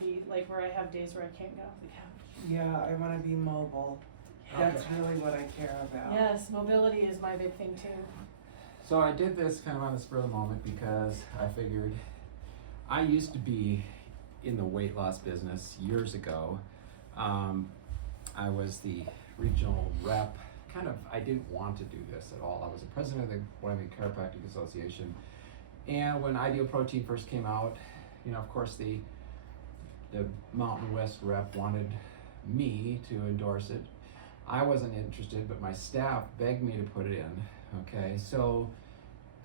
be like where I have days where I can't go. Like, Yeah, I want to be mobile. That's really what I care about. yes, mobility is my big thing too. So I did this kind of on the spur of the moment because I figured I used to be in the weight loss business years ago. I was the regional rep. I didn't want to do this at all. I was the president of the Wyoming Chiropractic Association. And when Ideal Protein first came out, of course the Mountain West rep wanted me to endorse it. I wasn't interested, but my staff begged me to put it in. Okay, so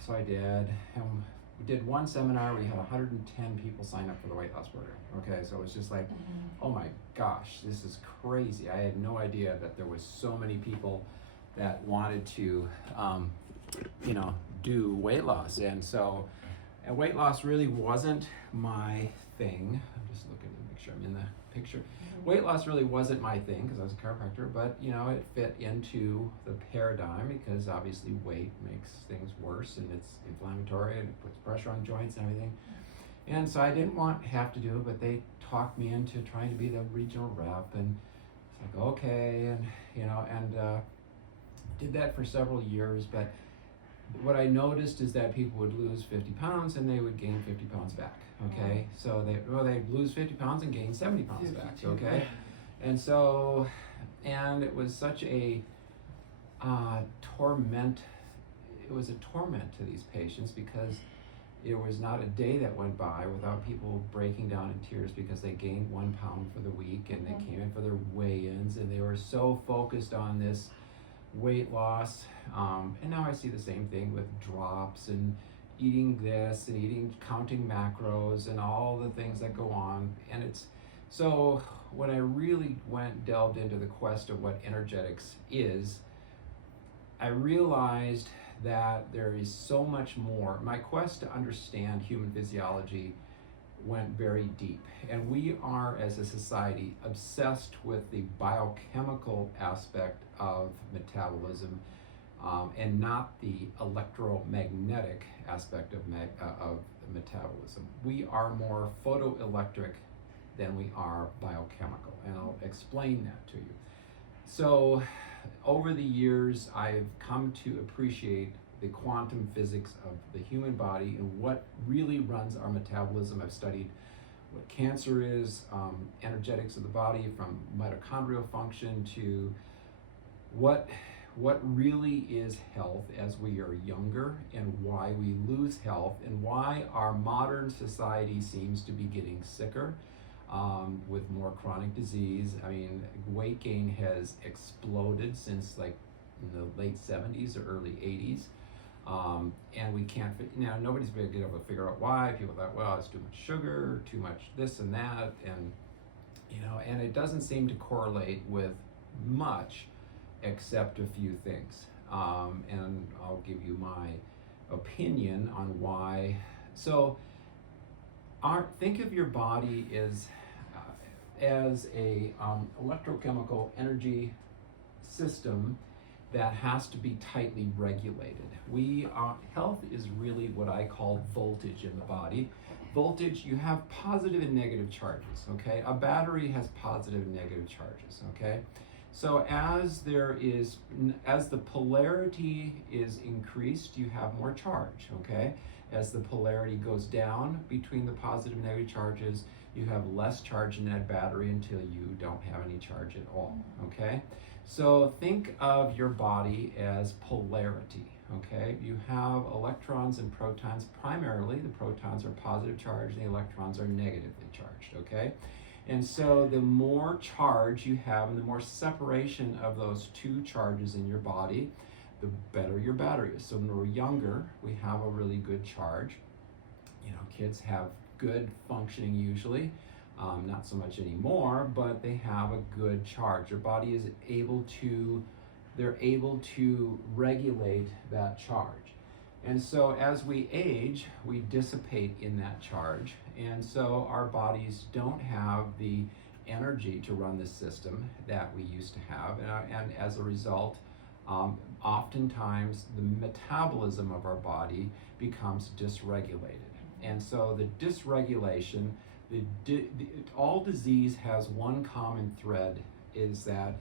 I did. And we did one seminar. We had 110 people sign up for the weight loss program. Okay, so it was just like, oh my gosh, this is crazy. I had no idea that there was so many people that wanted to, do weight loss. And weight loss really wasn't my thing. I'm just looking to make sure I'm in the picture. Weight loss really wasn't my thing because I was a chiropractor, but it fit into the paradigm because obviously weight makes things worse and it's inflammatory and it puts pressure on joints and everything. And so I didn't have to do it, but they talked me into trying to be the regional rep, and it's like, okay, and did that for several years. But what I noticed is that people would lose 50 pounds and they would gain 50 pounds back. Okay, so they'd lose 50 pounds and gain 70 pounds back. Okay, and it was such a torment. It was a torment to these patients because there was not a day that went by without people breaking down in tears because they gained 1 pound for the week and they came in for their weigh-ins and they were so focused on this weight loss. And now I see the same thing with drops and eating this and counting macros and all the things that go on. And so when I really delved into the quest of what energetics is, I realized that there is so much more. My quest to understand human physiology went very deep. And we are, as a society, obsessed with the biochemical aspect of metabolism and not the electromagnetic aspect of metabolism. We are more photoelectric than we are biochemical, and I'll explain that to you. So over the years, I've come to appreciate the quantum physics of the human body and what really runs our metabolism. I've studied what cancer is, energetics of the body, from mitochondrial function to what really is health as we are younger and why we lose health and why our modern society seems to be getting sicker with more chronic disease. I mean, weight gain has exploded since like in the late 70s or early 80s. And we can't, nobody's been able to figure out why. People thought, well, it's too much sugar, too much this and that, and it doesn't seem to correlate with much except a few things. And I'll give you my opinion on why. So think of your body as a electrochemical energy system that has to be tightly regulated. Health is really what I call voltage in the body. Voltage, you have positive and negative charges, okay? A battery has positive and negative charges, okay? So as the polarity is increased, you have more charge, okay? As the polarity goes down between the positive and negative charges, you have less charge in that battery until you don't have any charge at all, okay? So think of your body as polarity, okay? You have electrons and protons. Primarily, the protons are positive charged and the electrons are negatively charged, okay? And so the more charge you have and the more separation of those two charges in your body, the better your battery is. So when we're younger, we have a really good charge. Kids have good functioning usually. Not so much anymore, but they have a good charge. Your body is able to regulate that charge. And so as we age, we dissipate in that charge. And so our bodies don't have the energy to run the system that we used to have. And as a result, oftentimes the metabolism of our body becomes dysregulated. And so the dysregulation All disease has one common thread, is that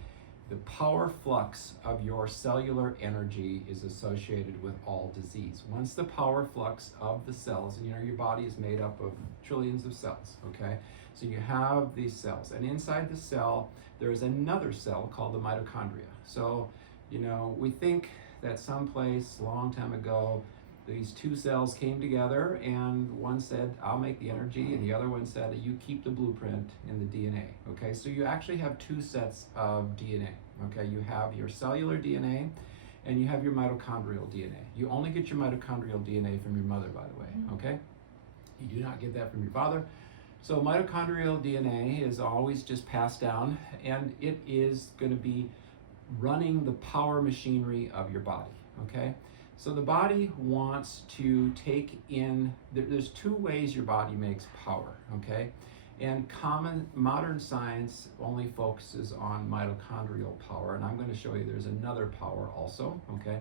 the power flux of your cellular energy is associated with all disease. Once the power flux of the cells, and your body is made up of trillions of cells, okay? So you have these cells, and inside the cell, there is another cell called the mitochondria. So, we think that someplace a long time ago, these two cells came together and one said, I'll make the energy, and the other one said, you keep the blueprint in the DNA, okay? So you actually have two sets of DNA, okay? You have your cellular DNA and you have your mitochondrial DNA. You only get your mitochondrial DNA from your mother, by the way, okay? You do not get that from your father. So mitochondrial DNA is always just passed down, and it is going to be running the power machinery of your body, okay? So the body wants to take in, there's two ways your body makes power, okay? And modern science only focuses on mitochondrial power, and I'm going to show you there's another power also, okay?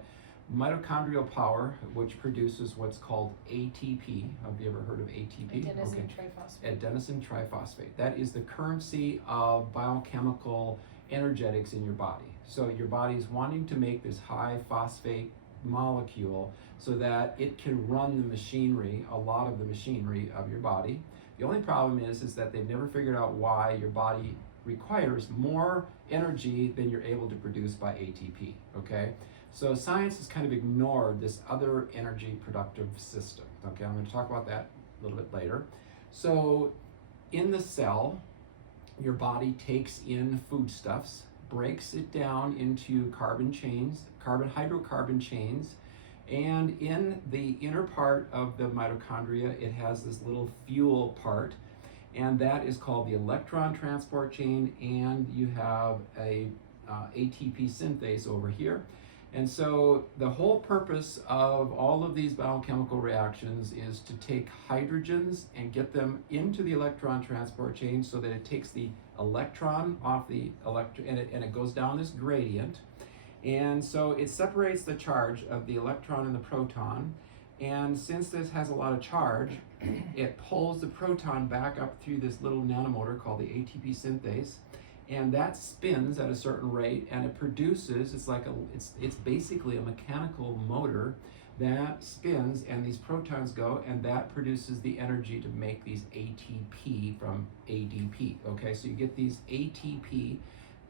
Mitochondrial power, which produces what's called ATP. Have you ever heard of ATP? Adenosine triphosphate. Adenosine triphosphate. That is the currency of biochemical energetics in your body. So your body's wanting to make this high phosphate molecule so that it can run the machinery, a lot of the machinery of your body. The only problem is that they've never figured out why your body requires more energy than you're able to produce by ATP, okay? So science has kind of ignored this other energy productive system, okay? I'm going to talk about that a little bit later. So in the cell, your body takes in foodstuffs, breaks it down into hydrocarbon chains, and in the inner part of the mitochondria, it has this little fuel part, and that is called the electron transport chain, and you have a ATP synthase over here. And so the whole purpose of all of these biochemical reactions is to take hydrogens and get them into the electron transport chain so that it takes the electron off the electron, and it goes down this gradient. And so it separates the charge of the electron and the proton. And since this has a lot of charge, it pulls the proton back up through this little nanomotor called the ATP synthase. And that spins at a certain rate, and it produces, it's basically a mechanical motor that spins, and these protons go, and that produces the energy to make these ATP from ADP, okay? So you get these ATP,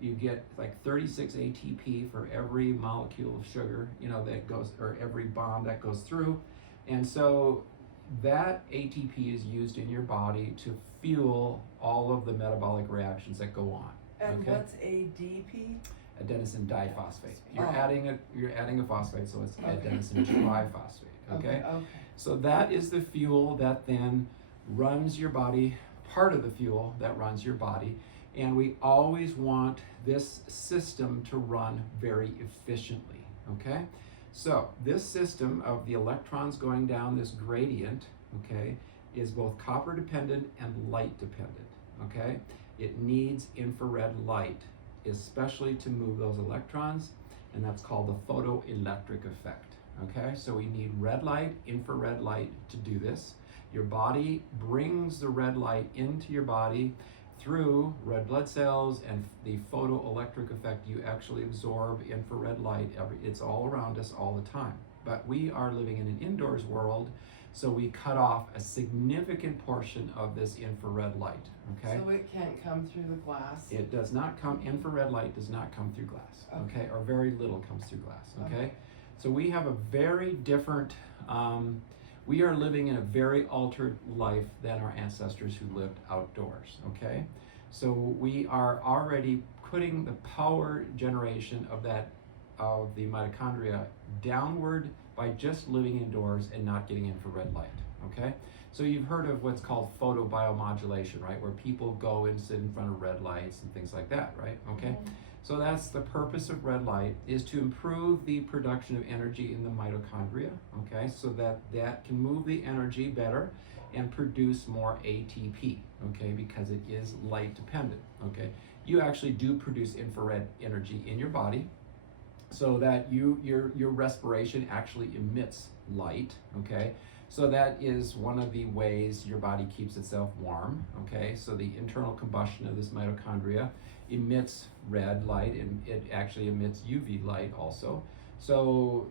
you get like 36 ATP for every molecule of sugar, that goes, or every bond that goes through. And so that ATP is used in your body to fuel all of the metabolic reactions that go on. And okay? what's ADP? Adenosine diphosphate. Oh. You're adding a phosphate, so it's adenosine triphosphate. Okay? Okay. So that is the fuel that then runs your body, part of the fuel that runs your body, and we always want this system to run very efficiently. Okay? So this system of the electrons going down this gradient, okay, is both copper dependent and light dependent. Okay? It needs infrared light, especially to move those electrons, and that's called the photoelectric effect. Okay, so we need red light, infrared light to do this. Your body brings the red light into your body through red blood cells and the photoelectric effect. You actually absorb infrared light. It's all around us all the time. But we are living in an indoors world, so we cut off a significant portion of this infrared light, okay? So it can't come through the glass? It does not come, infrared light does not come through glass, okay? Or very little comes through glass, okay? So we have a very different, we are living in a very altered life than our ancestors who lived outdoors, okay? So we are already putting the power generation of the mitochondria downward by just living indoors and not getting infrared light, okay? So you've heard of what's called photobiomodulation, right? Where people go and sit in front of red lights and things like that, right? Okay? Mm-hmm. So that's the purpose of red light, is to improve the production of energy in the mitochondria, okay? So that can move the energy better and produce more ATP, okay? Because it is light dependent, okay? You actually do produce infrared energy in your body, so that your respiration actually emits light, okay? So that is one of the ways your body keeps itself warm, okay? So the internal combustion of this mitochondria emits red light, and it actually emits UV light also. So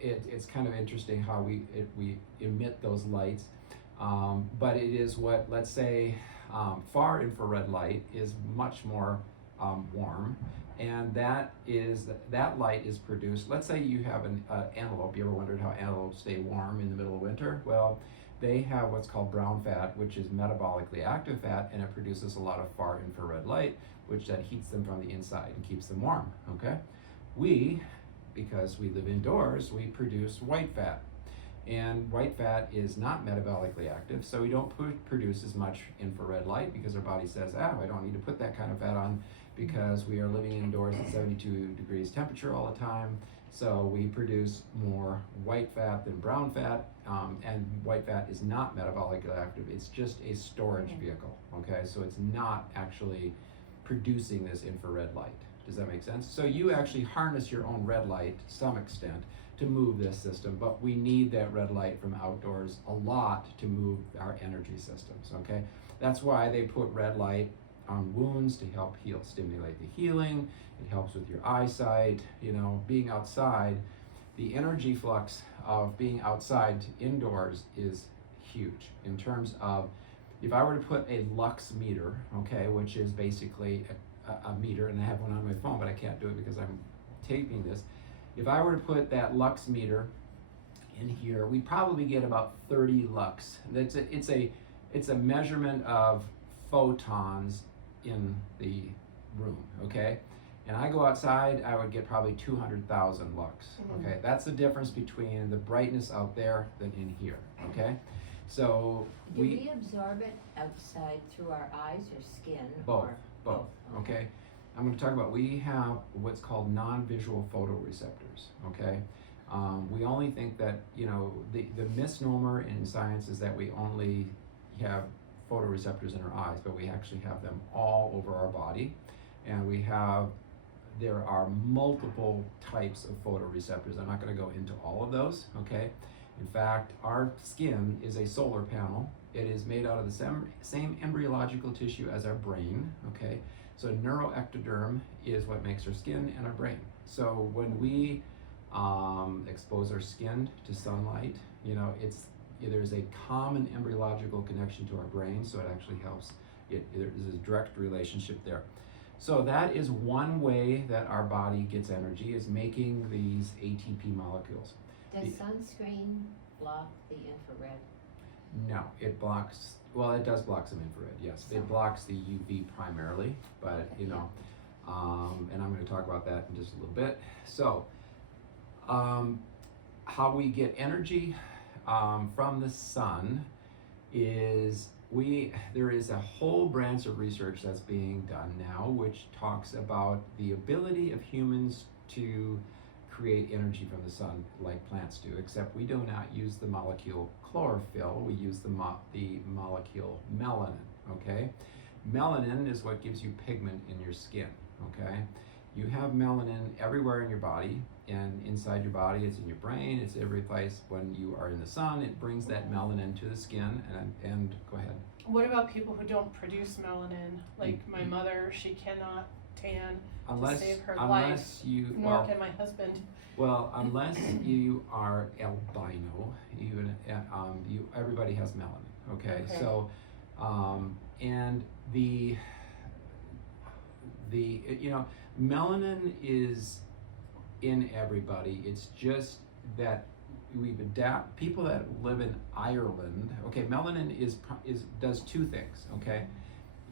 it's kind of interesting how we emit those lights, but it is what, let's say, far infrared light is much more warm, and that light is produced. Let's say you have an antelope. You ever wondered how antelopes stay warm in the middle of winter? Well, they have what's called brown fat, which is metabolically active fat, and it produces a lot of far infrared light, which then heats them from the inside and keeps them warm, okay? Because we live indoors, we produce white fat. And white fat is not metabolically active, so we don't produce as much infrared light because our body says, I don't need to put that kind of fat on because we are living indoors at 72 degrees temperature all the time. So we produce more white fat than brown fat, and white fat is not metabolically active. It's just a storage vehicle, okay? So it's not actually producing this infrared light. Does that make sense? So you actually harness your own red light to some extent to move this system, but we need that red light from outdoors a lot to move our energy systems, okay? That's why they put red light on wounds to help stimulate the healing. It helps with your eyesight, being outside. The energy flux of being outside to indoors is huge in terms of, if I were to put a lux meter, okay, which is basically a meter, and I have one on my phone, but I can't do it because I'm taping this. If I were to put that lux meter in here, we'd probably get about 30 lux. It's a measurement of photons in the room, okay? And I go outside, I would get probably 200,000 lux, okay? That's the difference between the brightness out there than in here, okay? So Do we absorb it outside through our eyes or skin? Both. Okay. Okay. I'm going to talk about, we have what's called non-visual photoreceptors, okay? We only think that, the misnomer in science is that we only have photoreceptors in our eyes, but we actually have them all over our body. And there are multiple types of photoreceptors. I'm not going to go into all of those, okay? In fact, our skin is a solar panel. It is made out of the same embryological tissue as our brain, okay? So neuroectoderm is what makes our skin and our brain. So when we expose our skin to sunlight, there's a common embryological connection to our brain, so it actually helps. There's a direct relationship there. So that is one way that our body gets energy, is making these ATP molecules. Does sunscreen block the infrared? No, it does block some infrared, yes. It blocks the UV primarily, but and I'm going to talk about that in just a little bit. So, how we get energy from the sun is there is a whole branch of research that's being done now which talks about the ability of humans to create energy from the sun like plants do, except we do not use the molecule chlorophyll, we use the molecule melanin, okay? Melanin is what gives you pigment in your skin, okay? You have melanin everywhere in your body, and inside your body, it's in your brain, it's every place. When you are in the sun, it brings that melanin to the skin, and go ahead. What about people who don't produce melanin? Like my mother, she cannot tan to save her life, nor can my husband. Well, unless you are albino, everybody has melanin, okay? So, and melanin is in everybody. It's just that we've adapted. People that live in Ireland, okay, melanin does two things, okay?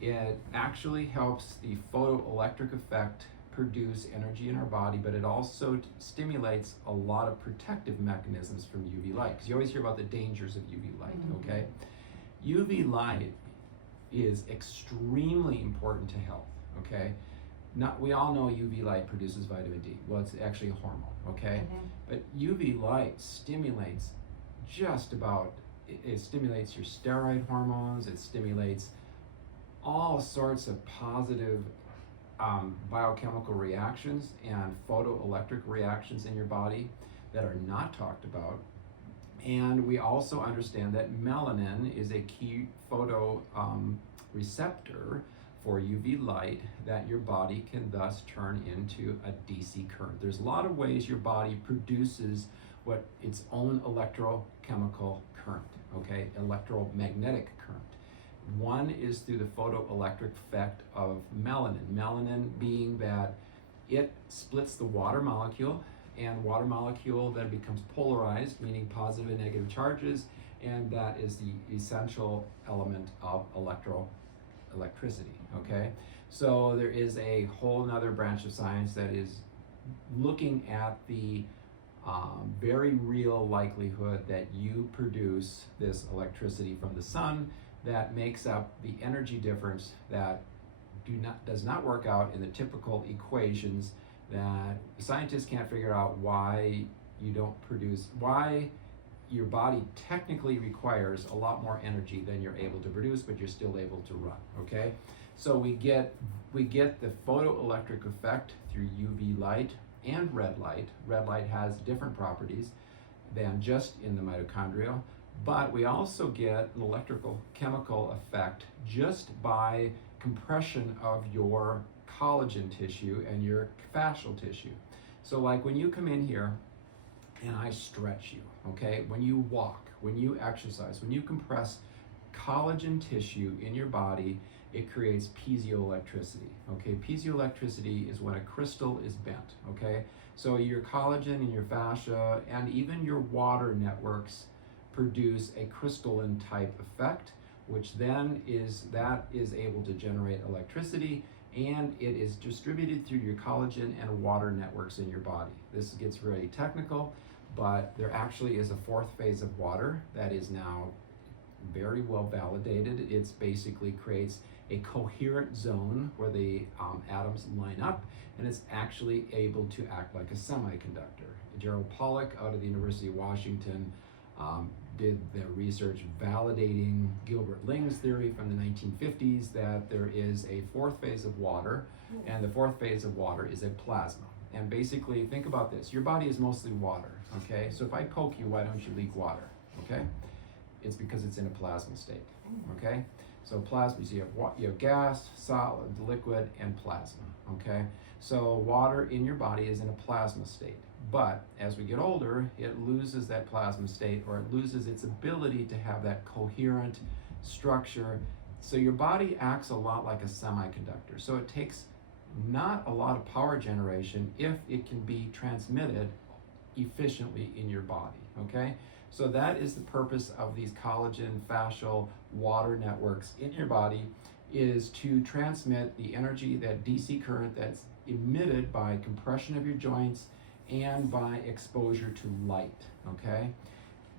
It actually helps the photoelectric effect produce energy in our body, but it also stimulates a lot of protective mechanisms from UV light, because you always hear about the dangers of UV light, okay? UV light is extremely important to health, okay? We all know UV light produces vitamin D. Well, it's actually a hormone, okay? But UV light stimulates it stimulates your steroid hormones, it stimulates all sorts of positive biochemical reactions and photoelectric reactions in your body that are not talked about. And we also understand that melanin is a key photo receptor for UV light that your body can thus turn into a DC current. There's a lot of ways your body produces what its own electrochemical current, okay, electromagnetic current. One is through the photoelectric effect of melanin. Melanin being that it splits the water molecule, and water molecule then becomes polarized, meaning positive and negative charges, and that is the essential element of electricity, okay? So there is a whole nother branch of science that is looking at the very real likelihood that you produce this electricity from the sun that makes up the energy difference that does not work out in the typical equations that scientists can't figure out why you don't produce, why your body technically requires a lot more energy than you're able to produce, but you're still able to run, okay? So we get the photoelectric effect through UV light and red light. Red light has different properties than just in the mitochondria, but we also get an electrical chemical effect just by compression of your collagen tissue and your fascial tissue. So like when you come in here and I stretch you, okay, when you walk, when you exercise, when you compress collagen tissue in your body, it creates piezoelectricity, okay? Piezoelectricity is when a crystal is bent, okay? So your collagen and your fascia and even your water networks produce a crystalline type effect, which then is able to generate electricity, and it is distributed through your collagen and water networks in your body. This gets very technical, but there actually is a fourth phase of water that is now very well validated. It's basically creates a coherent zone where the atoms line up, and it's actually able to act like a semiconductor. Gerald Pollack out of the University of Washington did the research validating Gilbert Ling's theory from the 1950s that there is a fourth phase of water, and the fourth phase of water is a plasma. And basically, think about this. Your body is mostly water, okay? So if I poke you, why don't you leak water, okay? It's because it's in a plasma state, okay? So plasma, you have gas, solid, liquid, and plasma, okay? So water in your body is in a plasma state. But as we get older, it loses that plasma state, or it loses its ability to have that coherent structure. So your body acts a lot like a semiconductor. So it takes not a lot of power generation if it can be transmitted efficiently in your body, okay? So that is the purpose of these collagen, fascial, water networks in your body, is to transmit the energy, that DC current that's emitted by compression of your joints and by exposure to light, okay?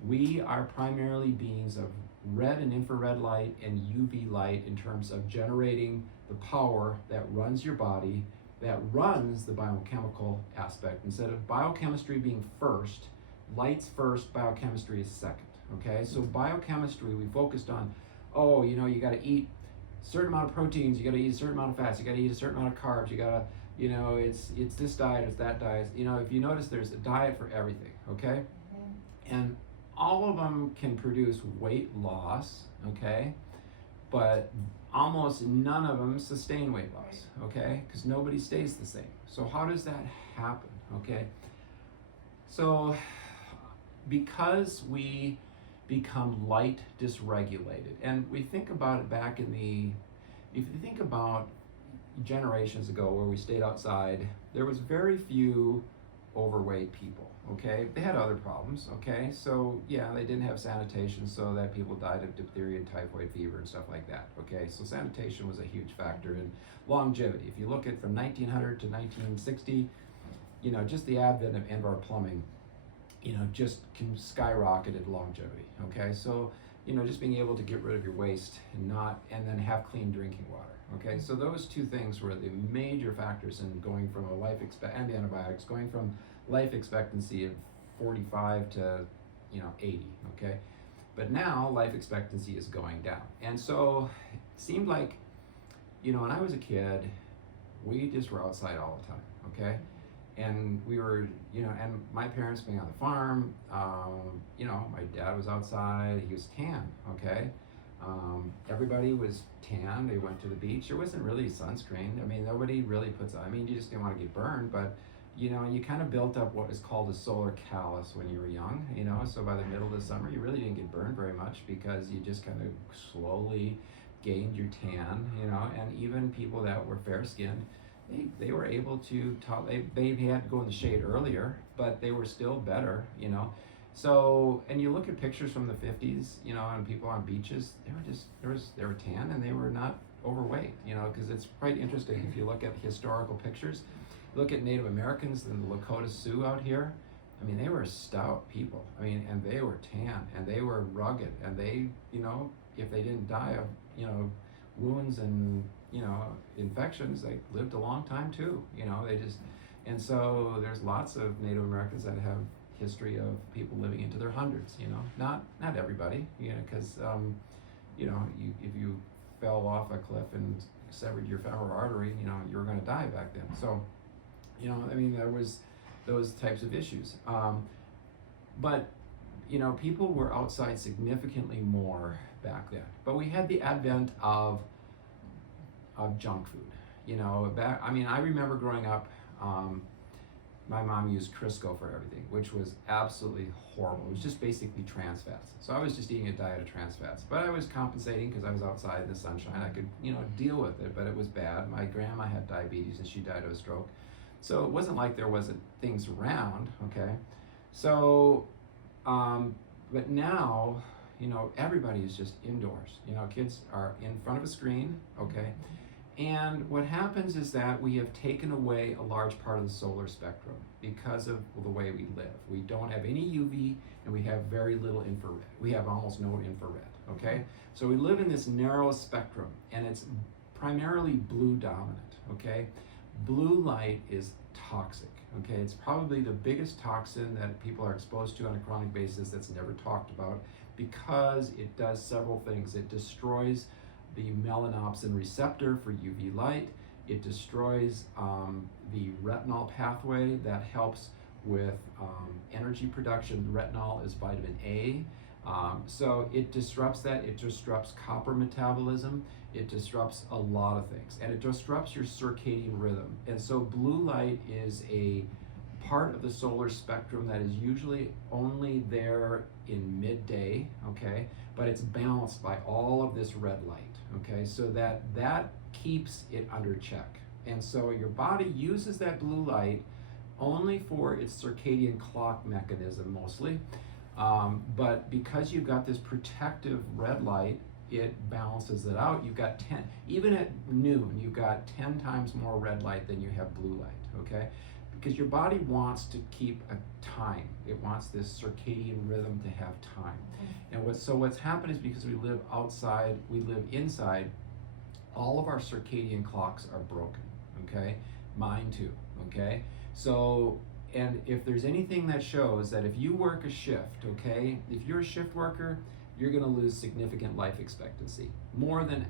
We are primarily beings of red and infrared light and UV light in terms of generating the power that runs your body, that runs the biochemical aspect. Instead of biochemistry being first, light's first, biochemistry is second, okay? So biochemistry, we focused on, oh, you know, you gotta eat a certain amount of proteins, you gotta eat a certain amount of fats, you gotta eat a certain amount of carbs, you gotta, you know, it's this diet, it's that diet. You know, if you notice, there's a diet for everything, okay? And all of them can produce weight loss, okay? But almost none of them sustain weight loss, okay? Because nobody stays the same. So how does that happen, okay? So because we become light dysregulated, and we think about it back in the, if you think about generations ago where we stayed outside, there was very few overweight people, okay? They had other problems, okay? So yeah, they didn't have sanitation, so that people died of diphtheria and typhoid fever and stuff like that, okay? So sanitation was a huge factor in longevity. If you look at from 1900 to 1960, you know, just the advent of indoor plumbing, you know, just skyrocketed longevity, okay? So, you know, just being able to get rid of your waste and then have clean drinking water. Okay, so those two things were the major factors in going from a and antibiotics, going from life expectancy of 45 to, you know, 80, okay? But now life expectancy is going down. And so it seemed like, you know, when I was a kid, we just were outside all the time, okay? And we were, and my parents being on the farm, my dad was outside, he was tan, okay? Everybody was tan, they went to the beach. There wasn't really sunscreen. I mean, nobody really puts, you just didn't want to get burned, but you kind of built up what is called a solar callus when you were young, so by the middle of the summer, you really didn't get burned very much because you just kind of slowly gained your tan, and even people that were fair-skinned, they were able to they had to go in the shade earlier, but they were still better, So, and you look at pictures from the 50s, and people on beaches, they were tan and they were not overweight, because it's quite interesting if you look at historical pictures. Look at Native Americans and the Lakota Sioux out here. I mean, they were stout people. I mean, and they were tan and they were rugged, and they, if they didn't die of, wounds and, infections, they lived a long time too, and so there's lots of Native Americans that have history of people living into their hundreds, not everybody, because, if you fell off a cliff and severed your femoral artery, you were going to die back then. So, there was those types of issues. But, people were outside significantly more back then. But we had the advent of junk food. I remember growing up, my mom used Crisco for everything, which was absolutely horrible. It was just basically trans fats. So I was just eating a diet of trans fats. But I was compensating because I was outside in the sunshine. I could, deal with it, but it was bad. My grandma had diabetes and she died of a stroke. So it wasn't like there wasn't things around, okay? So, but now, everybody is just indoors. Kids are in front of a screen, okay? And what happens is that we have taken away a large part of the solar spectrum because of the way we live. We don't have any UV and we have very little infrared. We have almost no infrared, okay? So we live in this narrow spectrum and it's primarily blue dominant, okay? Blue light is toxic, okay? It's probably the biggest toxin that people are exposed to on a chronic basis that's never talked about because it does several things. It destroys the melanopsin receptor for UV light. It destroys the retinol pathway that helps with energy production. Retinol is vitamin A. So it disrupts that. It disrupts copper metabolism. It disrupts a lot of things. And it disrupts your circadian rhythm. And so blue light is a part of the solar spectrum that is usually only there in midday, okay? But it's balanced by all of this red light, okay? So that keeps it under check. And so your body uses that blue light only for its circadian clock mechanism mostly. But because you've got this protective red light, it balances it out. You've got 10, even at noon, you've got 10 times more red light than you have blue light, okay? Because your body wants to keep a time. It wants this circadian rhythm to have time. And what's happened is because we live outside, we live inside, all of our circadian clocks are broken, okay? Mine too, okay? So, and if there's anything that shows that if you work a shift, okay, if you're a shift worker, you're gonna lose significant life expectancy. More than,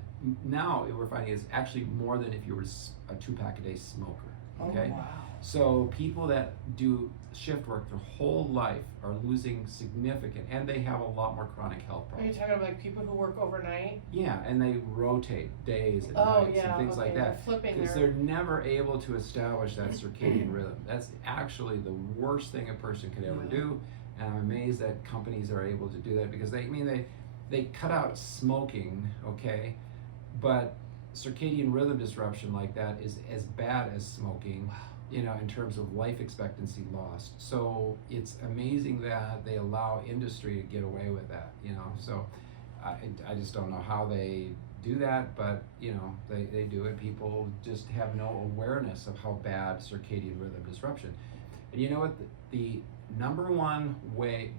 now we're finding it's actually more than if you were a 2-pack a day smoker, okay? Oh, wow. So people that do shift work their whole life are losing significant, and they have a lot more chronic health Are you problems. talking about like people who work overnight? Yeah, and they rotate days and Oh, nights yeah, and things like okay, that. they're flipping Because their- they're never able to establish that circadian rhythm. That's actually the worst thing a person could ever do. And I'm amazed that companies are able to do that because they cut out smoking, okay, but circadian rhythm disruption like that is as bad as smoking, in terms of life expectancy lost. So it's amazing that they allow industry to get away with that, So I just don't know how they do that, but they do it. People just have no awareness of how bad circadian rhythm disruption. And you know what? The number one way,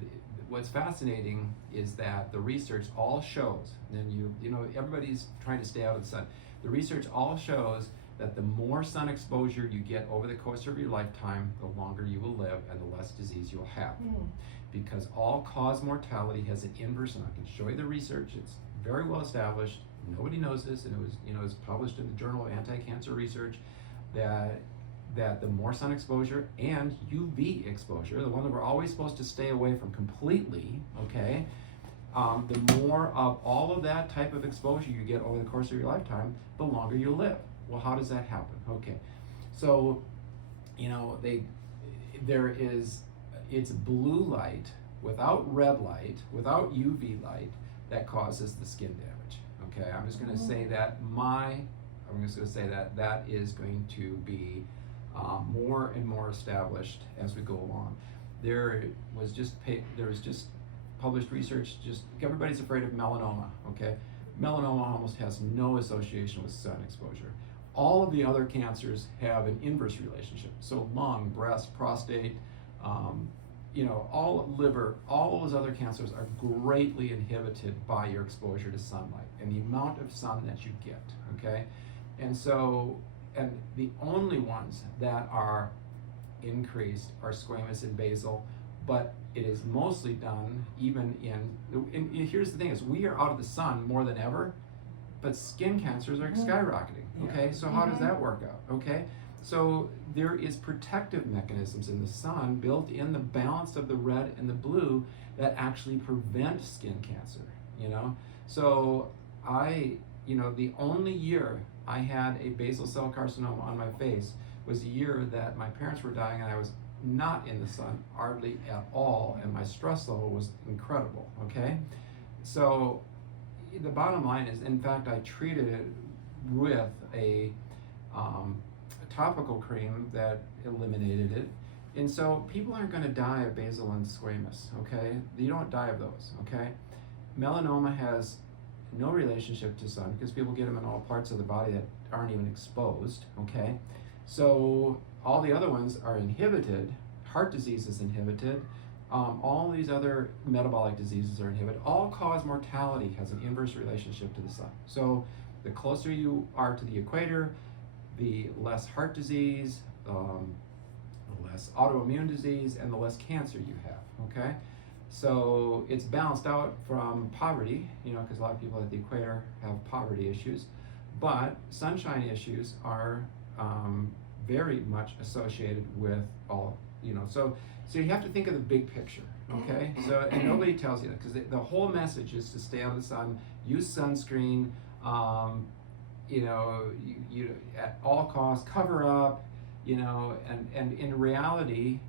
what's fascinating is that the research all shows, and everybody's trying to stay out of the sun. The research all shows that the more sun exposure you get over the course of your lifetime, the longer you will live and the less disease you'll have. Because all-cause mortality has an inverse, and I can show you the research, it's very well established, nobody knows this, and it was published in the Journal of Anti-Cancer Research, that that the more sun exposure and UV exposure, the one that we're always supposed to stay away from completely, okay, the more of all of that type of exposure you get over the course of your lifetime, the longer you live. Well, how does that happen? Okay, so, you know, it's blue light without red light, without UV light, that causes the skin damage. Okay, I'm just going to say that that is going to be more and more established as we go along. There was just published research. Just everybody's afraid of melanoma. Okay, melanoma almost has no association with sun exposure. All of the other cancers have an inverse relationship. So lung, breast, prostate, all liver, all those other cancers are greatly inhibited by your exposure to sunlight and the amount of sun that you get, okay? And the only ones that are increased are squamous and basal, but it is mostly done even and here's the thing is we are out of the sun more than ever, but skin cancers are skyrocketing, okay? So how does that work out, okay? So there is protective mechanisms in the sun built in the balance of the red and the blue that actually prevent skin cancer, you know? So the only year I had a basal cell carcinoma on my face was the year that my parents were dying and I was not in the sun hardly at all, and my stress level was incredible, okay? So the bottom line is, in fact, I treated it with a topical cream that eliminated it. And so people aren't going to die of basal and squamous, okay? You don't die of those, okay? Melanoma has no relationship to sun because people get them in all parts of the body that aren't even exposed, okay? So all the other ones are inhibited. Heart disease is inhibited. All these other metabolic diseases are inhibited. All-cause mortality has an inverse relationship to the sun. So the closer you are to the equator, the less heart disease, the less autoimmune disease, and the less cancer you have, okay? So it's balanced out from poverty, because a lot of people at the equator have poverty issues, but sunshine issues are very much associated with all, so you have to think of the big picture, okay? So, and nobody tells you that, because the whole message is to stay out of the sun, use sunscreen, you at all costs cover up, and in reality,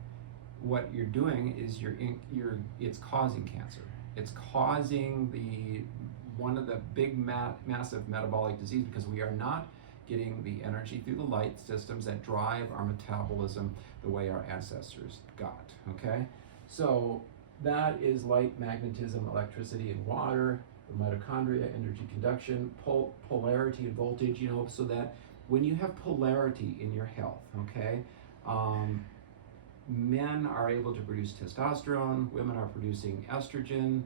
what you're doing is it's causing cancer. It's causing one of the big massive metabolic disease, because we are not getting the energy through the light systems that drive our metabolism the way our ancestors got, okay? So that is light, magnetism, electricity, and water, the mitochondria, energy conduction, polarity and voltage, so that when you have polarity in your health, okay, men are able to produce testosterone, women are producing estrogen,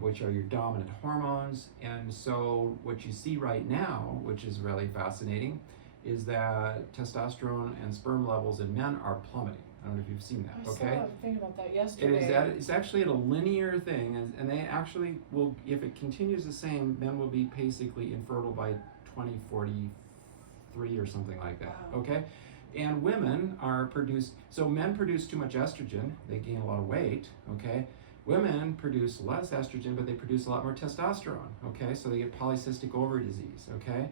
which are your dominant hormones. And so what you see right now, which is really fascinating, is that testosterone and sperm levels in men are plummeting. I don't know if you've seen that, okay? I saw a thing about that yesterday. It's actually a linear thing, and they actually will, if it continues the same, men will be basically infertile by 2043 or something like that, Wow. Okay? And women so men produce too much estrogen, they gain a lot of weight, okay? Women produce less estrogen, but they produce a lot more testosterone, okay? So they get polycystic ovary disease, okay?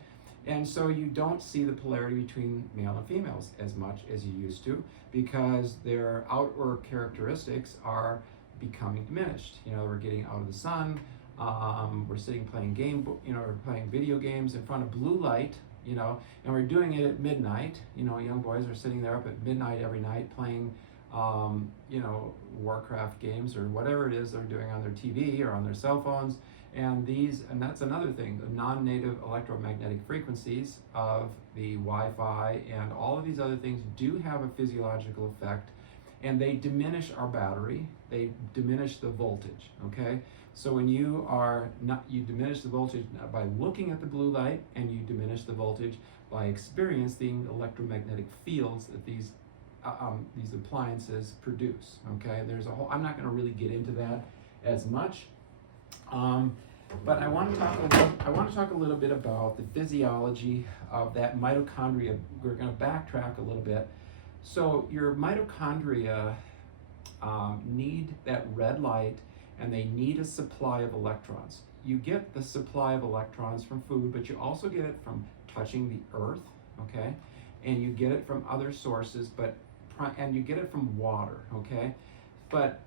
And so you don't see the polarity between male and females as much as you used to, because their outward characteristics are becoming diminished. We're getting out of the sun, we're sitting playing we're playing video games in front of blue light, and we're doing it at midnight. Young boys are sitting there up at midnight every night playing Warcraft games or whatever it is they're doing on their TV or on their cell phones. And that's another thing, the non-native electromagnetic frequencies of the Wi-Fi and all of these other things do have a physiological effect, and they diminish our battery, they diminish the voltage, okay? So when you diminish the voltage by looking at the blue light, and you diminish the voltage by experiencing electromagnetic fields that these appliances produce, okay? I'm not gonna really get into that as much. But I want to talk a little bit about the physiology of that mitochondria. We're going to backtrack a little bit. So your mitochondria need that red light, and they need a supply of electrons. You get the supply of electrons from food, but you also get it from touching the earth, okay? And you get it from other sources, and you get it from water, okay? But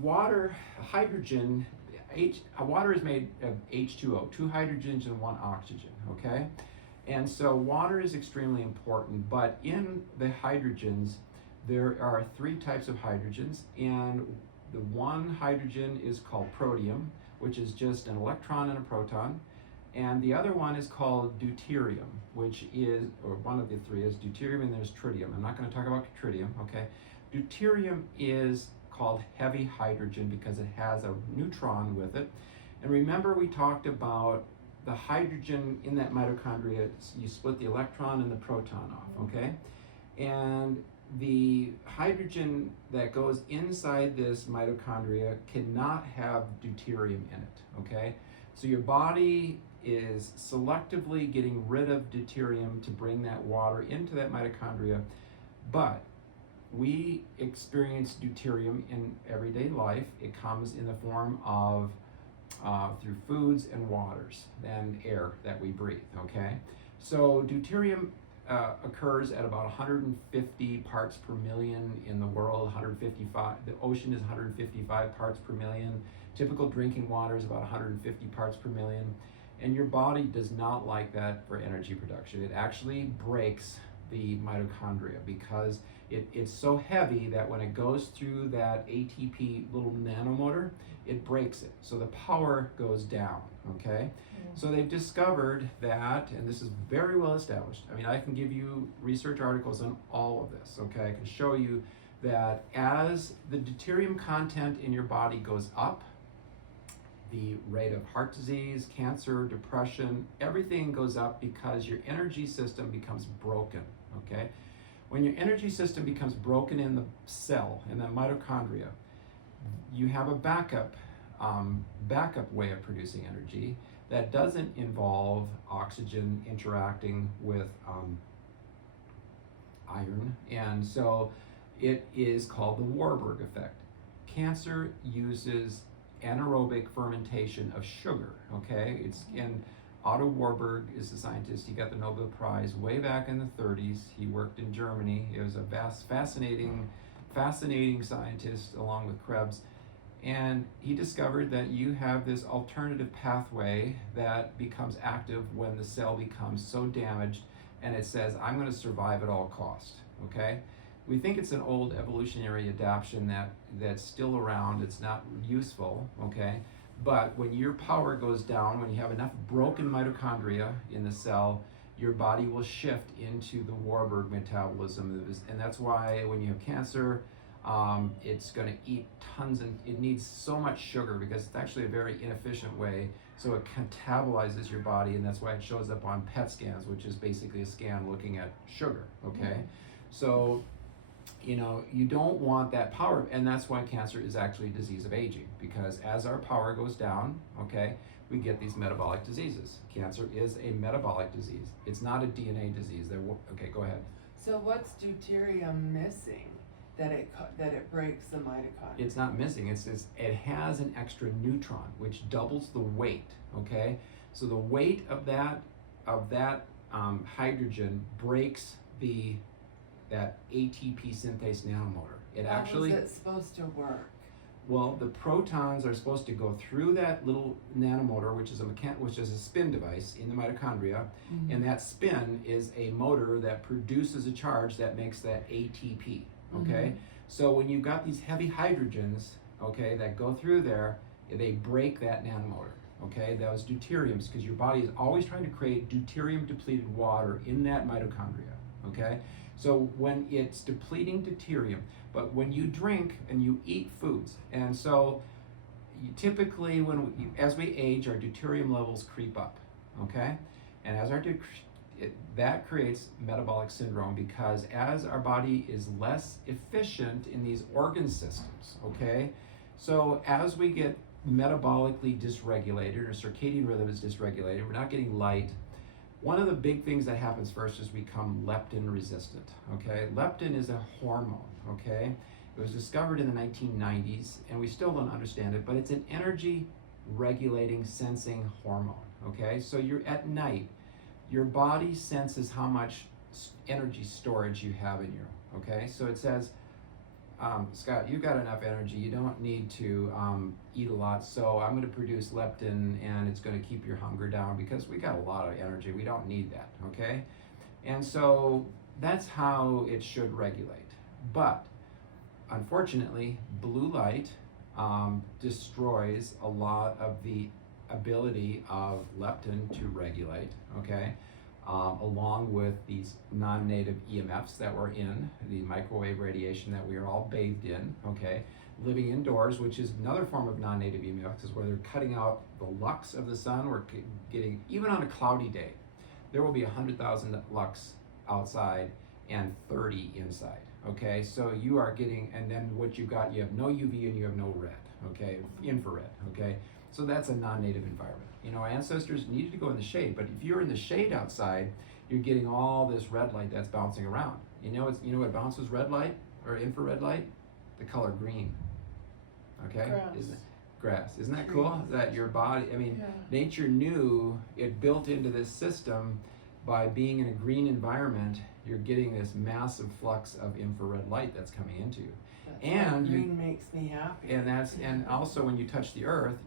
water, hydrogen, water is made of H2O, 2 hydrogens and 1 oxygen, okay? And so water is extremely important, but in the hydrogens, there are 3 types of hydrogens, and the one hydrogen is called protium, which is just an electron and a proton, and the other one is called deuterium, which is, or one of the 3 is deuterium, and there's tritium. I'm not going to talk about tritium, okay? Deuterium is called heavy hydrogen because it has a neutron with it. And remember, we talked about the hydrogen in that mitochondria, you split the electron and the proton off, okay? And the hydrogen that goes inside this mitochondria cannot have deuterium in it, okay? So your body is selectively getting rid of deuterium to bring that water into that mitochondria, but we experience deuterium in everyday life. It comes in the form of through foods and waters and air that we breathe, okay? So deuterium occurs at about 150 parts per million in the world, 155, the ocean is 155 parts per million. Typical drinking water is about 150 parts per million. And your body does not like that for energy production. It actually breaks the mitochondria because it's so heavy that when it goes through that ATP little nanomotor, it breaks it. So the power goes down, okay? So they've discovered that, and this is very well established. I mean, I can give you research articles on all of this, okay? I can show you that as the deuterium content in your body goes up, the rate of heart disease, cancer, depression, everything goes up because your energy system becomes broken, okay? When your energy system becomes broken in the cell, in the mitochondria, you have a backup way of producing energy that doesn't involve oxygen interacting with iron, and so it is called the Warburg effect. Cancer uses anaerobic fermentation of sugar, okay? And Otto Warburg is the scientist. He got the Nobel Prize way back in the 30s. He worked in Germany. He was a fascinating scientist along with Krebs. And he discovered that you have this alternative pathway that becomes active when the cell becomes so damaged, and it says, I'm going to survive at all cost, okay? We think it's an old evolutionary adaptation that's still around. It's not useful, okay? But when your power goes down, when you have enough broken mitochondria in the cell, your body will shift into the Warburg metabolism. And that's why when you have cancer, it's going to eat tons, and it needs so much sugar because it's actually a very inefficient way. So it catabolizes your body, and that's why it shows up on PET scans, which is basically a scan looking at sugar, okay? So, you know, you don't want that power, and that's why cancer is actually a disease of aging, because as our power goes down, okay, we get these metabolic diseases. Cancer is a metabolic disease. It's not a DNA disease. Okay, go ahead. So what's deuterium missing that it breaks the mitochondria? It's not missing. It has an extra neutron, which doubles the weight. Okay, so the weight of that hydrogen breaks that ATP synthase nanomotor. How is it supposed to work? Well, the protons are supposed to go through that little nanomotor, which is a spin device in the mitochondria, and that spin is a motor that produces a charge that makes that ATP. Okay, so when you've got these heavy hydrogens, okay, that go through there, they break that nanomotor. Okay, those deuteriums, because your body is always trying to create deuterium-depleted water in that mitochondria. Okay, so when it's depleting deuterium, but when you drink and you eat foods, and so typically as we age, our deuterium levels creep up. Okay, and as that creates metabolic syndrome, because as our body is less efficient in these organ systems, okay, so as we get metabolically dysregulated, or circadian rhythm is dysregulated. We're not getting light. One of the big things that happens first is we become leptin resistant, okay? Leptin is a hormone, okay? It was discovered in the 1990s, and we still don't understand it, but it's an energy regulating, sensing hormone, okay? So you're at night, your body senses how much energy storage you have in you, okay? So it says, Scott, you've got enough energy, you don't need to eat a lot, so I'm gonna produce leptin and it's gonna keep your hunger down because we got a lot of energy, we don't need that, okay? And so that's how it should regulate. But unfortunately, blue light destroys a lot of the ability of leptin to regulate, okay? Along with these non-native EMFs that we're in, the microwave radiation that we are all bathed in, okay? Living indoors, which is another form of non-native EMFs, is where they're cutting out the lux of the sun. We're getting, even on a cloudy day, there will be 100,000 lux outside and 30 inside, okay? So you are getting, and then what you've got, you have no UV and you have no red, okay? Infrared, okay? So that's a non-native environment. You know, our ancestors needed to go in the shade, but if you're in the shade outside, you're getting all this red light that's bouncing around. You know what bounces red light or infrared light? The color green. Okay? Grass. Isn't that cool? That your body, I mean, nature knew it built into this system by being in a green environment, you're getting this massive flux of infrared light that's coming into you. And green makes me happy. And also when you touch the earth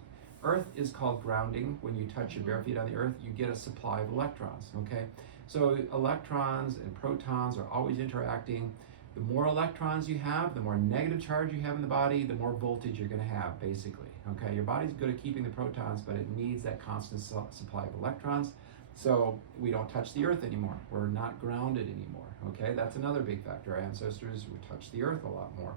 is called grounding. When you touch your bare feet on the earth, you get a supply of electrons, okay? So electrons and protons are always interacting. The more electrons you have, the more negative charge you have in the body, the more voltage you're gonna have, basically, okay? Your body's good at keeping the protons, but it needs that constant supply of electrons. So we don't touch the earth anymore. We're not grounded anymore, okay? That's another big factor. Our ancestors would touch the earth a lot more.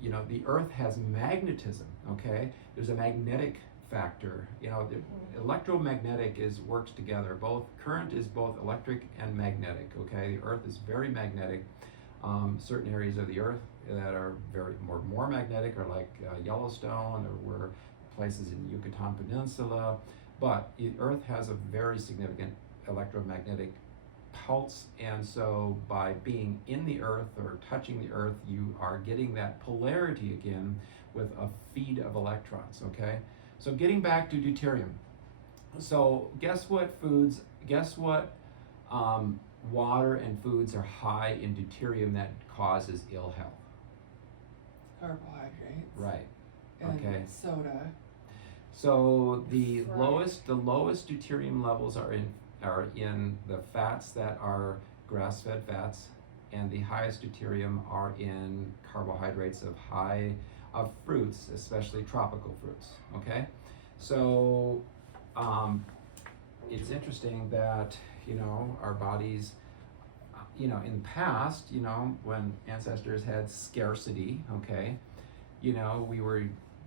You know, the earth has magnetism, okay? There's a magnetic factor. You know, the electromagnetic works together. Current is both electric and magnetic, okay? The earth is very magnetic. Certain areas of the earth that are more magnetic are like Yellowstone, or were places in the Yucatan Peninsula. But the earth has a very significant electromagnetic pulse, and so by being in the earth or touching the earth, you are getting that polarity again with a feed of electrons, okay? So getting back to deuterium. So guess what water and foods are high in deuterium that causes ill health? Carbohydrates. Right, And okay. soda. So the lowest deuterium levels are in the fats that are grass-fed fats, and the highest deuterium are in carbohydrates of fruits, especially tropical fruits, okay? So it's interesting that, you know, our bodies, you know, in the past, you know, when ancestors had scarcity, okay, you know, we were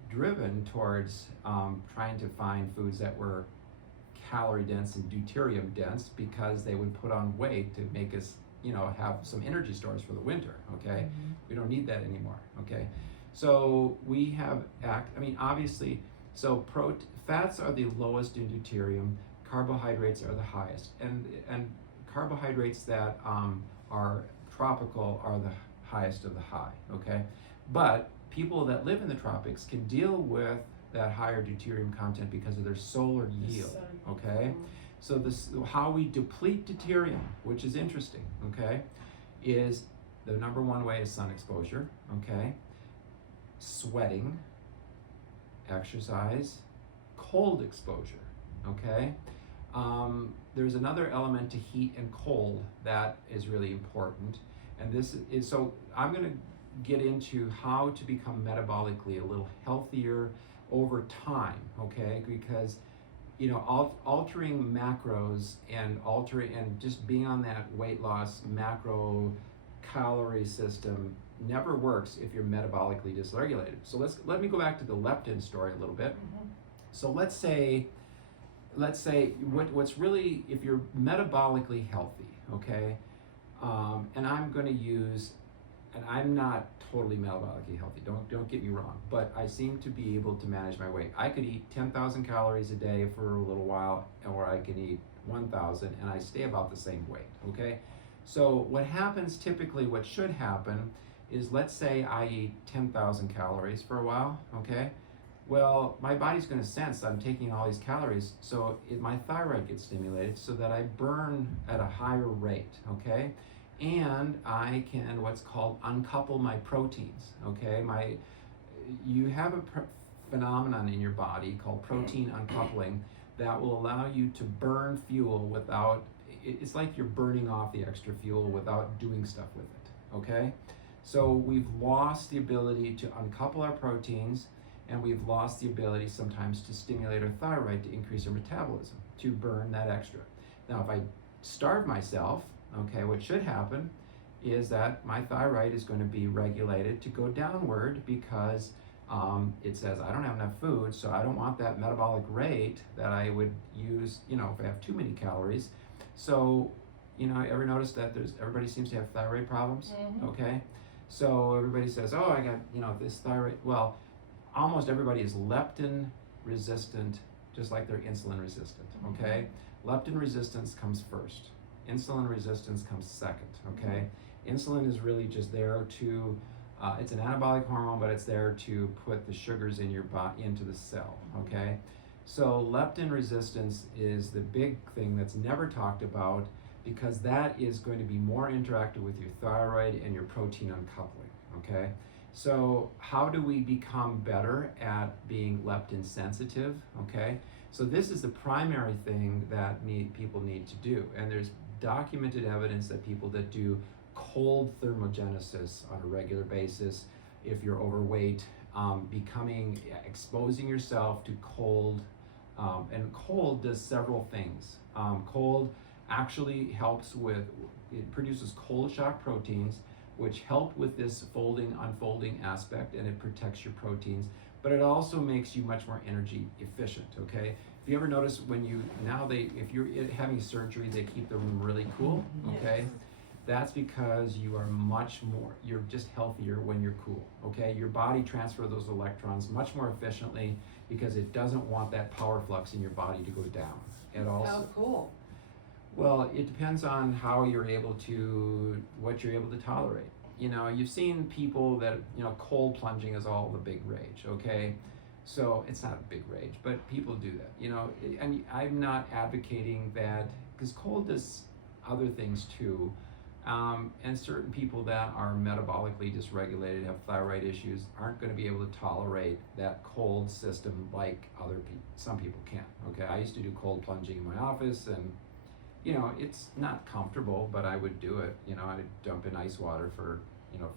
driven towards trying to find foods that were calorie dense and deuterium dense, because they would put on weight to make us, you know, have some energy stores for the winter, okay? Mm-hmm. We don't need that anymore, okay? So we have, obviously, so fats are the lowest in deuterium, carbohydrates are the highest, and carbohydrates that are tropical are the highest of the high, okay? But people that live in the tropics can deal with that higher deuterium content because of their solar yield, okay? So how we deplete deuterium, which is interesting, okay, is the number one way is sun exposure, okay? Sweating, exercise, cold exposure, okay? There's another element to heat and cold that is really important, and this is, so I'm gonna get into how to become metabolically a little healthier over time, okay? Because, you know, altering macros and just being on that weight loss macro calorie system never works if you're metabolically dysregulated. So let me go back to the leptin story a little bit. Mm-hmm. So let's say what's really, if you're metabolically healthy, okay, and I'm going to use and I'm not totally metabolically healthy, don't get me wrong, but I seem to be able to manage my weight. I could eat 10,000 calories a day for a little while, or I can eat 1,000 and I stay about the same weight, okay? So what happens typically, what should happen is, let's say I eat 10,000 calories for a while, okay? Well, my body's gonna sense I'm taking all these calories, so my thyroid gets stimulated so that I burn at a higher rate, okay? And I can what's called uncouple my proteins, okay? You have a phenomenon in your body called protein uncoupling that will allow you to burn fuel without, it's like you're burning off the extra fuel without doing stuff with it, okay? So we've lost the ability to uncouple our proteins, and we've lost the ability sometimes to stimulate our thyroid to increase our metabolism, to burn that extra. Now, if I starve myself, okay, what should happen is that my thyroid is going to be regulated to go downward because it says I don't have enough food, so I don't want that metabolic rate that I would use, if I have too many calories. So, ever notice that everybody seems to have thyroid problems? Mm-hmm. Okay, so everybody says, oh, I got, this thyroid. Well, almost everybody is leptin resistant, just like they're insulin resistant, okay? Leptin resistance comes first. Insulin resistance comes second, okay? Insulin is really just there to, it's an anabolic hormone, but it's there to put the sugars in your body into the cell, okay? So leptin resistance is the big thing that's never talked about, because that is going to be more interactive with your thyroid and your protein uncoupling, okay? So how do we become better at being leptin sensitive, okay? So this is the primary thing that people need to do, and there's documented evidence that people that do cold thermogenesis on a regular basis, if you're overweight, exposing yourself to cold, and cold does several things. Cold actually helps it produces cold shock proteins, which help with this folding, unfolding aspect, and it protects your proteins, but it also makes you much more energy efficient, okay? If you ever notice if you're having surgery, they keep the room really cool, okay? Yes. That's because you're just healthier when you're cool, okay? Your body transfers those electrons much more efficiently because it doesn't want that power flux in your body to go down. It also, How cool. well, it depends on what you're able to tolerate. You've seen people that, cold plunging is all the big rage, okay? So it's not a big rage, but people do that, and I'm not advocating that, because cold does other things too. And certain people that are metabolically dysregulated, have thyroid issues, aren't going to be able to tolerate that cold system like other people. Some people can, okay? I used to do cold plunging in my office, and it's not comfortable, but I would do it. I'd dump in ice water for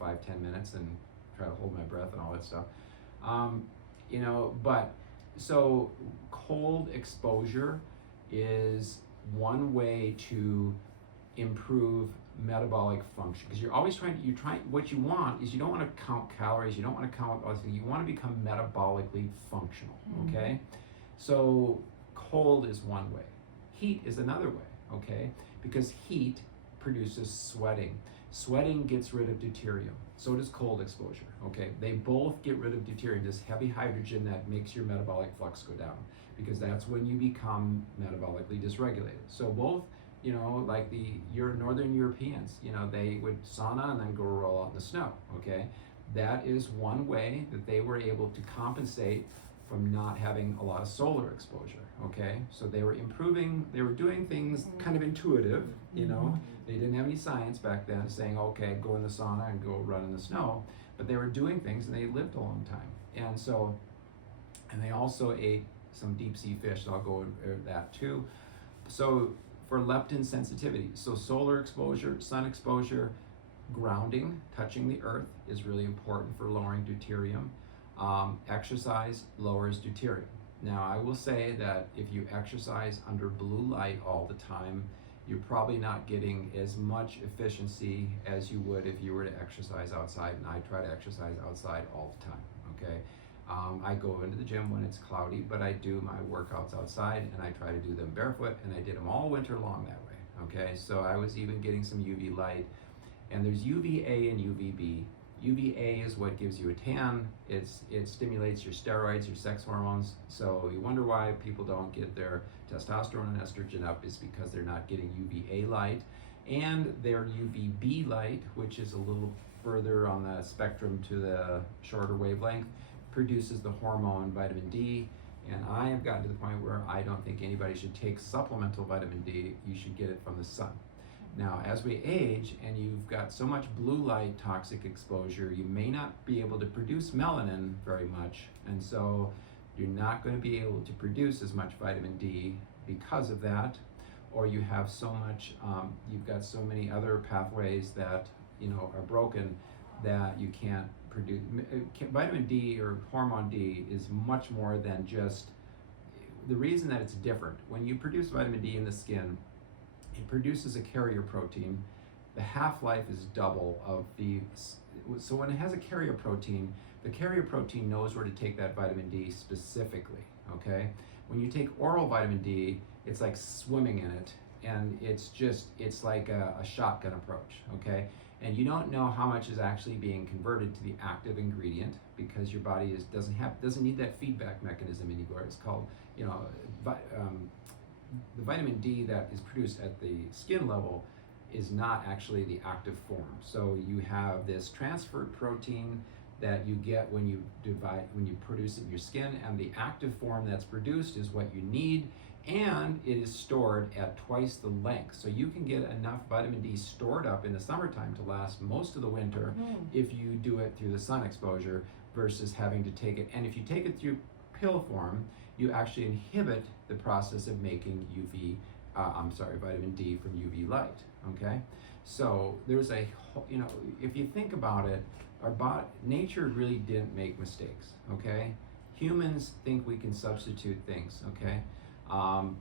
5-10 minutes and try to hold my breath and all that stuff. But so cold exposure is one way to improve metabolic function, because you're always what you want is, you don't want to count calories, you don't want to count other things, you want to become metabolically functional, okay? So cold is one way. Heat is another way, okay? Because heat produces sweating. Sweating gets rid of deuterium. So does cold exposure, okay? They both get rid of deuterium, this heavy hydrogen that makes your metabolic flux go down, because that's when you become metabolically dysregulated. So both, like your Northern Europeans, they would sauna and then go roll out in the snow, okay? That is one way that they were able to compensate from not having a lot of solar exposure, okay? So they were doing things kind of intuitive, They didn't have any science back then saying, okay, go in the sauna and go run in the snow, but they were doing things and they lived a long time. And they also ate some deep sea fish, so I'll go over that too. So for leptin sensitivity, so solar exposure, sun exposure, grounding, touching the earth is really important for lowering deuterium. Exercise lowers deuterium. Now, I will say that if you exercise under blue light all the time, you're probably not getting as much efficiency as you would if you were to exercise outside, and I try to exercise outside all the time, okay? I go into the gym when it's cloudy, but I do my workouts outside, and I try to do them barefoot, and I did them all winter long that way, okay? So I was even getting some UV light, And there's UVA and UVB. UVA is what gives you a tan. It stimulates your steroids, your sex hormones. So you wonder why people don't get their testosterone and estrogen up, is because they're not getting UVA light. And their UVB light, which is a little further on the spectrum to the shorter wavelength, produces the hormone vitamin D. And I have gotten to the point where I don't think anybody should take supplemental vitamin D. You should get it from the sun. Now, as we age and you've got so much blue light toxic exposure, you may not be able to produce melanin very much. And so you're not going to be able to produce as much vitamin D because of that. Or you have so much, you've got so many other pathways that, are broken that you can't produce. Vitamin D or hormone D is much more than just, the reason that it's different. When you produce vitamin D in the skin, it produces a carrier protein. The half-life is double of so when it has a carrier protein, the carrier protein knows where to take that vitamin D specifically, okay? When you take oral vitamin D, it's like swimming in it, and it's like a shotgun approach, okay? And you don't know how much is actually being converted to the active ingredient, because your body doesn't need that feedback mechanism anymore. It's called, the vitamin D that is produced at the skin level is not actually the active form. So you have this transferred protein that you get when you produce it in your skin, and the active form that's produced is what you need, and it is stored at twice the length. So you can get enough vitamin D stored up in the summertime to last most of the winter if you do it through the sun exposure versus having to take it. And if you take it through pill form, you actually inhibit the process of making vitamin D from UV light, okay? So there's if you think about it, nature really didn't make mistakes, okay? Humans think we can substitute things, okay?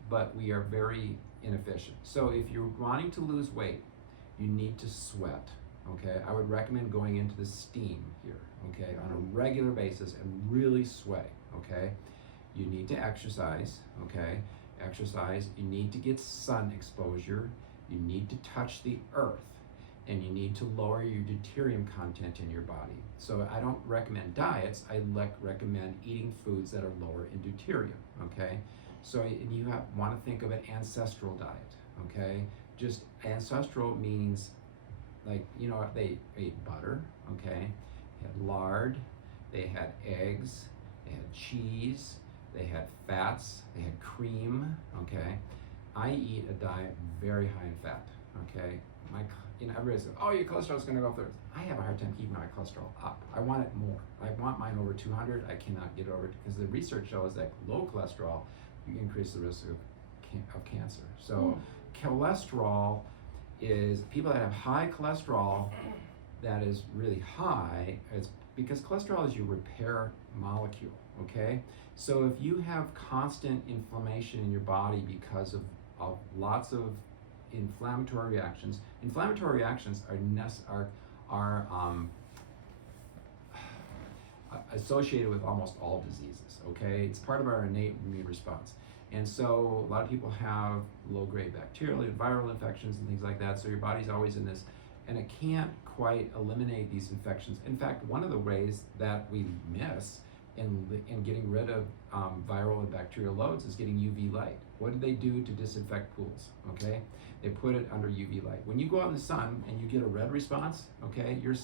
But we are very inefficient. So if you're wanting to lose weight, you need to sweat, okay? I would recommend going into the steam here, okay, on a regular basis and really sweat, okay? You need to exercise, okay? You need to get sun exposure, you need to touch the earth, and you need to lower your deuterium content in your body. So I don't recommend diets, I recommend eating foods that are lower in deuterium, okay? So you want to think of an ancestral diet, okay? Just ancestral means, like, they ate butter, okay? They had lard, they had eggs, they had cheese, they had fats, they had cream, okay? I eat a diet very high in fat, okay? Everybody says, oh, your cholesterol's gonna go up there. I have a hard time keeping my cholesterol up. I want it more. I want mine over 200. I cannot get over it because the research shows that low cholesterol, you increase the risk of cancer. So cholesterol is, people that have high cholesterol that is really high, it's because cholesterol is your repair molecule, okay? So if you have constant inflammation in your body because of lots of inflammatory reactions are associated with almost all diseases, okay? It's part of our innate immune response. And so a lot of people have low-grade bacterial and viral infections and things like that, so your body's always in this, and it can't quite eliminate these infections. In fact, one of the ways that we miss in getting rid of viral and bacterial loads is getting UV light. What do they do to disinfect pools, okay? They put it under UV light. When you go out in the sun and you get a red response, okay, your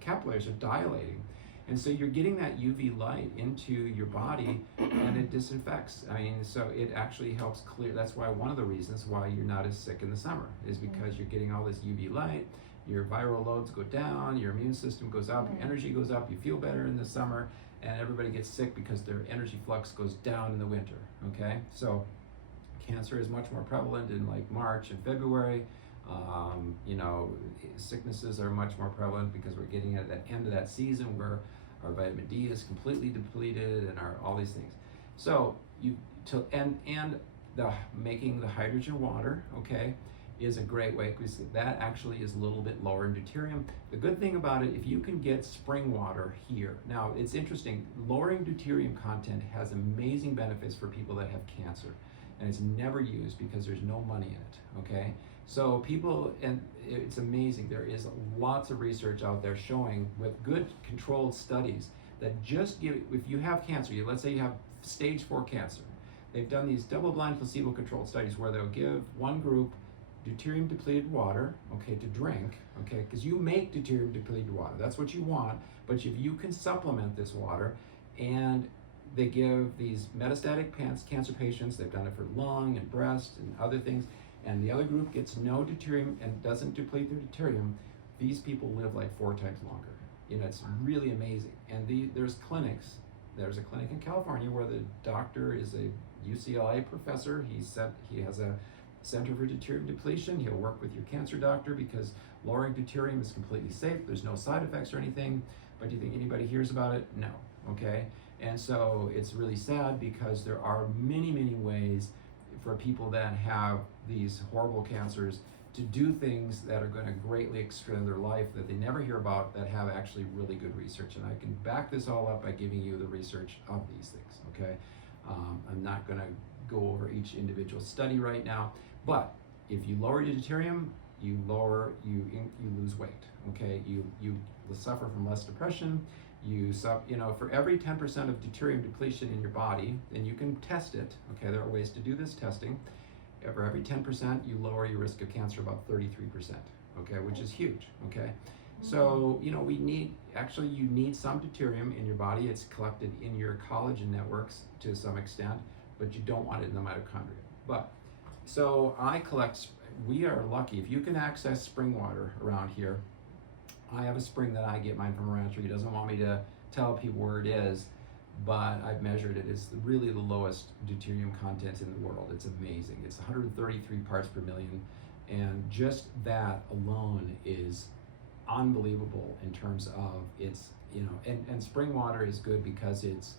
capillaries are dilating. And so you're getting that UV light into your body and it disinfects. I mean, so it actually helps clear. That's why one of the reasons why you're not as sick in the summer is because you're getting all this UV light, your viral loads go down, your immune system goes up, your energy goes up, you feel better in the summer, and everybody gets sick because their energy flux goes down in the winter, okay? So cancer is much more prevalent in like March and February. Sicknesses are much more prevalent because we're getting at that end of that season where our vitamin D is completely depleted and all these things. So making the hydrogen water, okay, is a great way, because that actually is a little bit lower in deuterium. The good thing about it, if you can get spring water here, now it's interesting, lowering deuterium content has amazing benefits for people that have cancer, and it's never used because there's no money in it, okay? So people, and it's amazing, there is lots of research out there showing with good controlled studies that just give, if you have cancer, let's say you have stage 4 cancer, they've done these double-blind placebo-controlled studies where they'll give one group deuterium depleted water, okay, to drink, okay, because you make deuterium depleted water, that's what you want, but if you can supplement this water, and they give these metastatic cancer patients, they've done it for lung and breast and other things, and the other group gets no deuterium and doesn't deplete their deuterium, these people live like 4 times longer. You know, it's really amazing. And there's clinics, there's a clinic in California where the doctor is a UCLA professor, he has a Center for Deuterium Depletion. He'll work with your cancer doctor because lowering deuterium is completely safe. There's no side effects or anything. But do you think anybody hears about it? No. Okay? And so it's really sad because there are many, many ways for people that have these horrible cancers to do things that are going to greatly extend their life that they never hear about, that have actually really good research. And I can back this all up by giving you the research of these things. Okay? I'm not going to go over each individual study right now. But if you lower your deuterium, you lose weight. Okay, you suffer from less depression. For every 10% of deuterium depletion in your body, and you can test it. Okay, there are ways to do this testing. For every 10%, you lower your risk of cancer about 33%. Okay, which is huge. Okay, so you need some deuterium in your body. It's collected in your collagen networks to some extent, but you don't want it in the mitochondria. So we are lucky. If you can access spring water around here, I have a spring that I get mine from a rancher. He doesn't want me to tell people where it is, but I've measured it. It's really the lowest deuterium content in the world. It's amazing. It's 133 parts per million, and just that alone is unbelievable in terms of its, and spring water is good because it's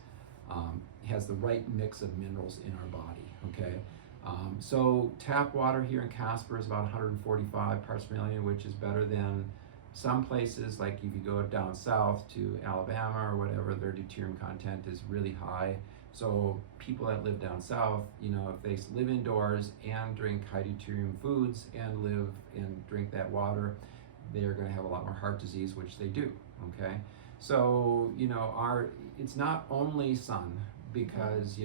has the right mix of minerals in our body, okay? So tap water here in Casper is about 145 parts per million, which is better than some places, like if you go down south to Alabama or whatever, their deuterium content is really high. So people that live down south, if they live indoors and drink high deuterium foods and live and drink that water, they're going to have a lot more heart disease, which they do, okay? So, it's not only sun, because,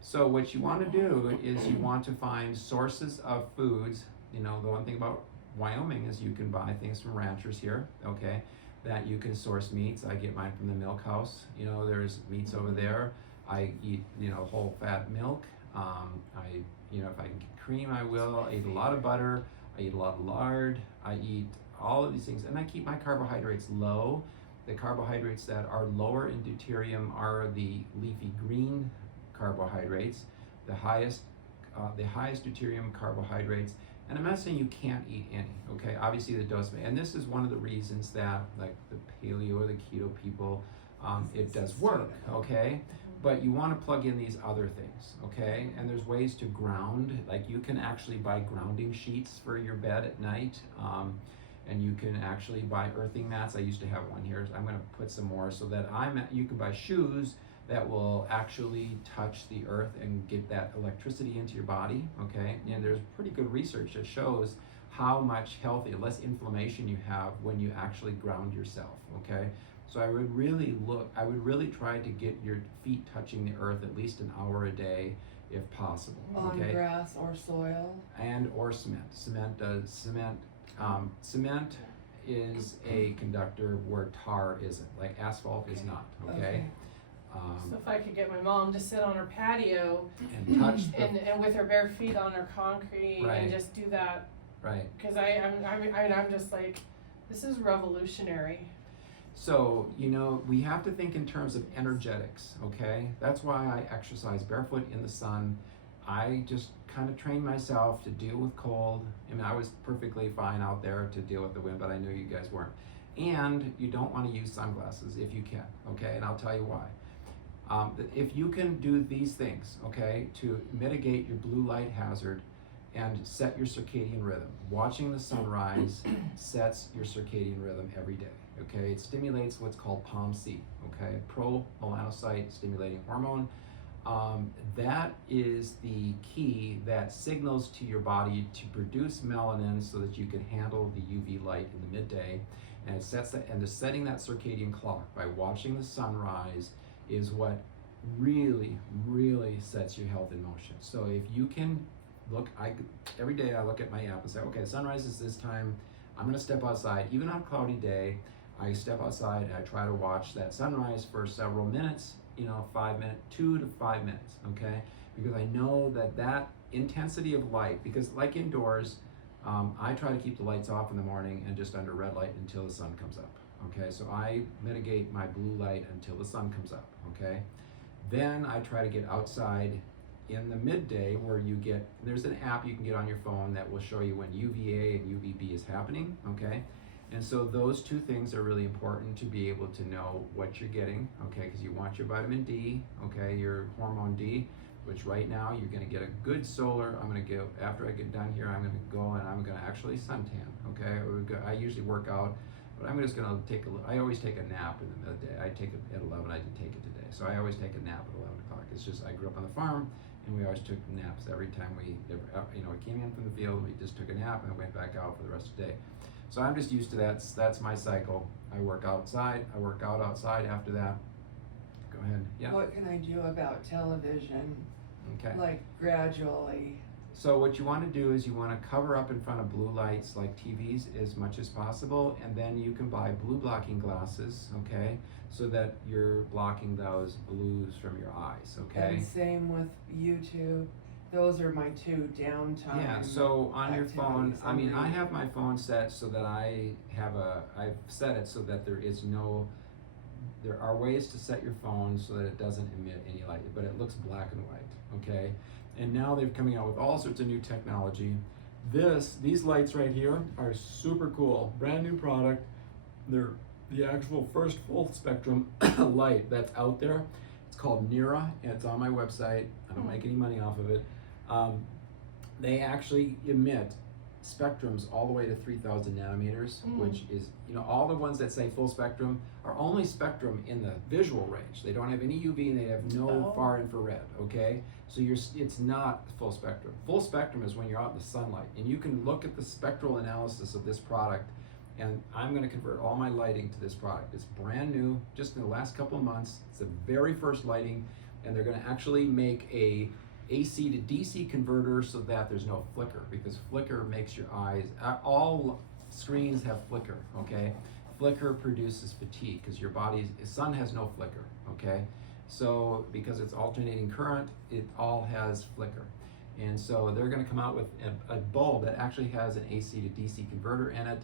so what you want to do is you want to find sources of foods. The one thing about Wyoming is you can buy things from ranchers here, okay, that you can source meats. I get mine from the milk house. There's meats over there. I eat, whole fat milk. If I can get cream, I will. I eat a lot of butter. I eat a lot of lard. I eat all of these things, and I keep my carbohydrates low. The carbohydrates that are lower in deuterium are the leafy green carbohydrates, the highest deuterium carbohydrates. And I'm not saying you can't eat any, okay? Obviously the dose, and this is one of the reasons that, like the paleo or the keto people, it does work, okay? But you want to plug in these other things, okay? And there's ways to ground, like you can actually buy grounding sheets for your bed at night, and you can actually buy earthing mats. I used to have one here. I'm going to put some more so that you can buy shoes that will actually touch the earth and get that electricity into your body, okay? And there's pretty good research that shows how much less inflammation you have when you actually ground yourself, okay? So I would really try to get your feet touching the earth at least an hour a day if possible, okay? On grass or soil? Or cement. Cement is a conductor where tar isn't, like asphalt is not, okay? So if I could get my mom to sit on her patio and touch and with her bare feet on her concrete, right, and just do that, right? Because I'm just like, this is revolutionary. So we have to think in terms of energetics, okay? That's why I exercise barefoot in the sun. I just kind of trained myself to deal with cold. I was perfectly fine out there to deal with the wind, but I knew you guys weren't. And you don't want to use sunglasses if you can, okay? And I'll tell you why. If you can do these things, okay, to mitigate your blue light hazard and set your circadian rhythm. Watching the sunrise sets your circadian rhythm every day, okay? It stimulates what's called POMC, okay? Pro-melanocyte stimulating hormone. that is the key that signals to your body to produce melanin so that you can handle the UV light in the midday. And it sets that, and the setting that circadian clock by watching the sunrise is what really, really sets your health in motion. So if you can look, every day I look at my app and say, okay, sunrise is this time. I'm gonna step outside, even on a cloudy day. I step outside and I try to watch that sunrise for several minutes, 5 minutes, 2 to 5 minutes, okay? Because I know that intensity of light, because like indoors, I try to keep the lights off in the morning and just under red light until the sun comes up, okay? So I mitigate my blue light until the sun comes up, okay? Then I try to get outside in the midday where there's an app you can get on your phone that will show you when UVA and UVB is happening, okay? And so those two things are really important to be able to know what you're getting, okay? Because you want your vitamin D, okay, your hormone D, which right now you're gonna get a good solar. After I get done here, I'm gonna go and I'm gonna actually suntan, okay? I usually work out, but I'm just gonna I always take a nap in the middle of the day. I take it at 11, I didn't take it today. So I always take a nap at 11 o'clock. It's just, I grew up on the farm and we always took naps every time we came in from the field, we just took a nap and went back out for the rest of the day. So I'm just used to that. That's my cycle. I work outside, I work out outside after that. Go ahead, yeah. What can I do about television? Okay. Like gradually. So what you want to do is you want to cover up in front of blue lights like TVs as much as possible, and then you can buy blue blocking glasses, okay, so that you're blocking those blues from your eyes, okay? And same with YouTube. Those are my two downtime. Yeah, so on your phone, activities. I have my phone set so that I've set it so that there are ways to set your phone so that it doesn't emit any light, but it looks black and white, okay? And now they're coming out with all sorts of new technology. These lights right here are super cool, brand new product. They're the actual first full spectrum light that's out there. It's called Nira, and it's on my website. I don't make any money off of it. They actually emit spectrums all the way to 3,000 nanometers, which is, all the ones that say full spectrum are only spectrum in the visual range. They don't have any UV and they have no far infrared, okay? So it's not full spectrum. Full spectrum is when you're out in the sunlight, and you can look at the spectral analysis of this product, and I'm gonna convert all my lighting to this product. It's brand new, just in the last couple of months. It's the very first lighting, and they're gonna actually make a AC to DC converter so that there's no flicker, because flicker makes your eyes, all screens have flicker, okay? Flicker produces fatigue because sun has no flicker, okay? So because it's alternating current, it all has flicker. And so they're gonna come out with a bulb that actually has an AC to DC converter in it,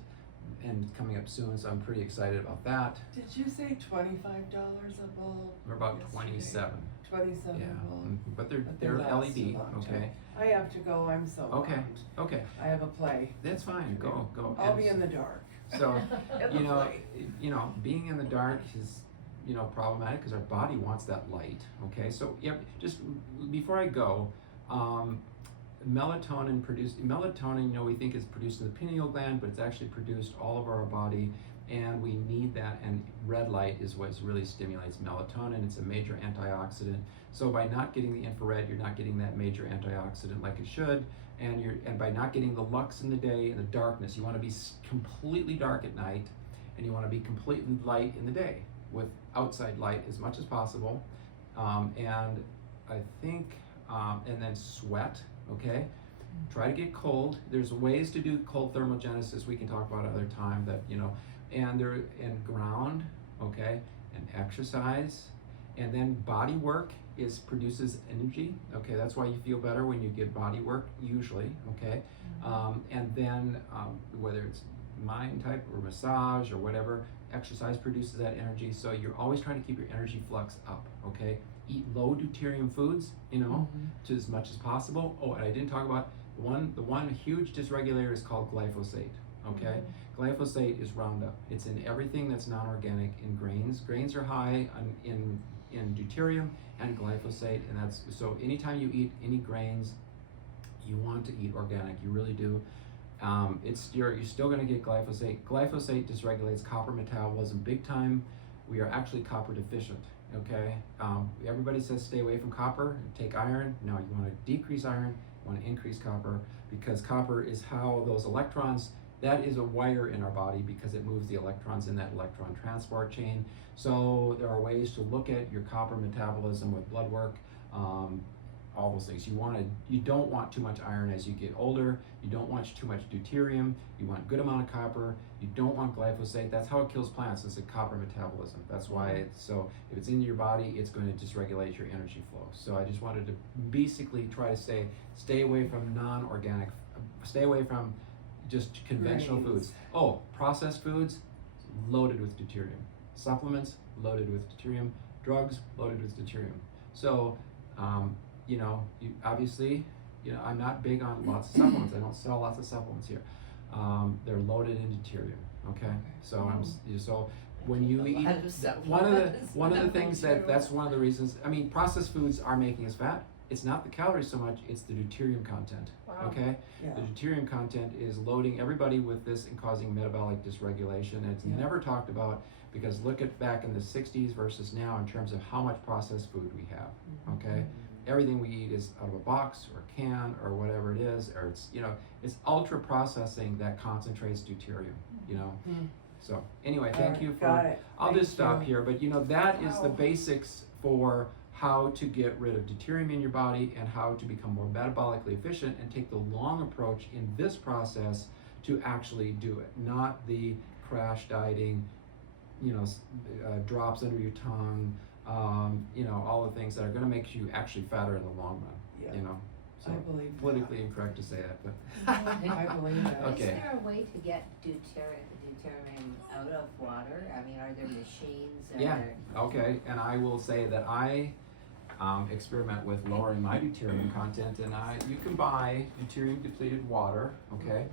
and coming up soon, so I'm pretty excited about that. Did you say $25 a bulb? They're about yesterday? 27. 27 Yeah, bulbs. but But they're last a LED, long okay? time. I have to go, I'm so Okay, bummed. okay, I have a play. that's fine, go. I'll be in the dark. So, In the play. being in the dark is, problematic because our body wants that light, okay? So, just before I go, melatonin, we think is produced in the pineal gland, but it's actually produced all over our body, and we need that, and red light is what really stimulates melatonin. It's a major antioxidant. So by not getting the infrared, you're not getting that major antioxidant like it should, and by not getting the lux in the day and the darkness, you want to be completely dark at night, and you want to be completely light in the day with outside light as much as possible, and I think, and then sweat, okay? Try to get cold. There's ways to do cold thermogenesis we can talk about another time that, and ground, okay, and exercise, and then body work produces energy, okay? That's why you feel better when you get body work, usually, okay? And then whether it's mind type or massage or whatever, exercise produces that energy, so you're always trying to keep your energy flux up, okay? Eat low deuterium foods, to as much as possible. Oh, and I didn't talk about the one huge dysregulator is called glyphosate, okay? Glyphosate is Roundup. It's in everything that's non-organic in grains. Grains are high in deuterium and glyphosate, and so anytime you eat any grains, you want to eat organic, you really do. You're still going to get glyphosate. Glyphosate dysregulates copper metabolism big time. We are actually copper deficient, okay? Everybody says stay away from copper, take iron. No, you want to decrease iron, you want to increase copper, because copper is how those electrons, that is a wire in our body because it moves the electrons in that electron transport chain. So there are ways to look at your copper metabolism with blood work, all those things. You don't want too much iron as you get older. You don't want too much deuterium. You want good amount of copper. You don't want glyphosate. That's how it kills plants, is a copper metabolism. That's why it's so, if it's in your body, it's going to dysregulate your energy flow. So I just wanted to basically try to say, stay away from non-organic, stay away from just conventional foods. Oh, processed foods, loaded with deuterium. Supplements, loaded with deuterium. Drugs, loaded with deuterium. So, obviously, I'm not big on lots of supplements. I don't sell lots of supplements here. They're loaded in deuterium. Okay, so so when you eat, one of the things that's one of the reasons. I mean, processed foods are making us fat. It's not the calories so much; it's the deuterium content. Wow. Okay, Yeah. the deuterium content is loading everybody with this and causing metabolic dysregulation. And it's never talked about, because look at back in the 60s versus now in terms of how much processed food we have. Okay. Everything we eat is out of a box or a can or whatever it is, or it's ultra processing that concentrates deuterium, So anyway, thank you for, I'll just stop here, but that is the basics for how to get rid of deuterium in your body and how to become more metabolically efficient and take the long approach in this process to actually do it, not the crash dieting, drops under your tongue, all the things that are going to make you actually fatter in the long run, So I believe politically incorrect to say that, but I believe that. Okay. Is there a way to get deuterium out of water? I mean, are there machines? Okay, and I will say that I experiment with lowering my deuterium content, and you can buy deuterium depleted water, okay,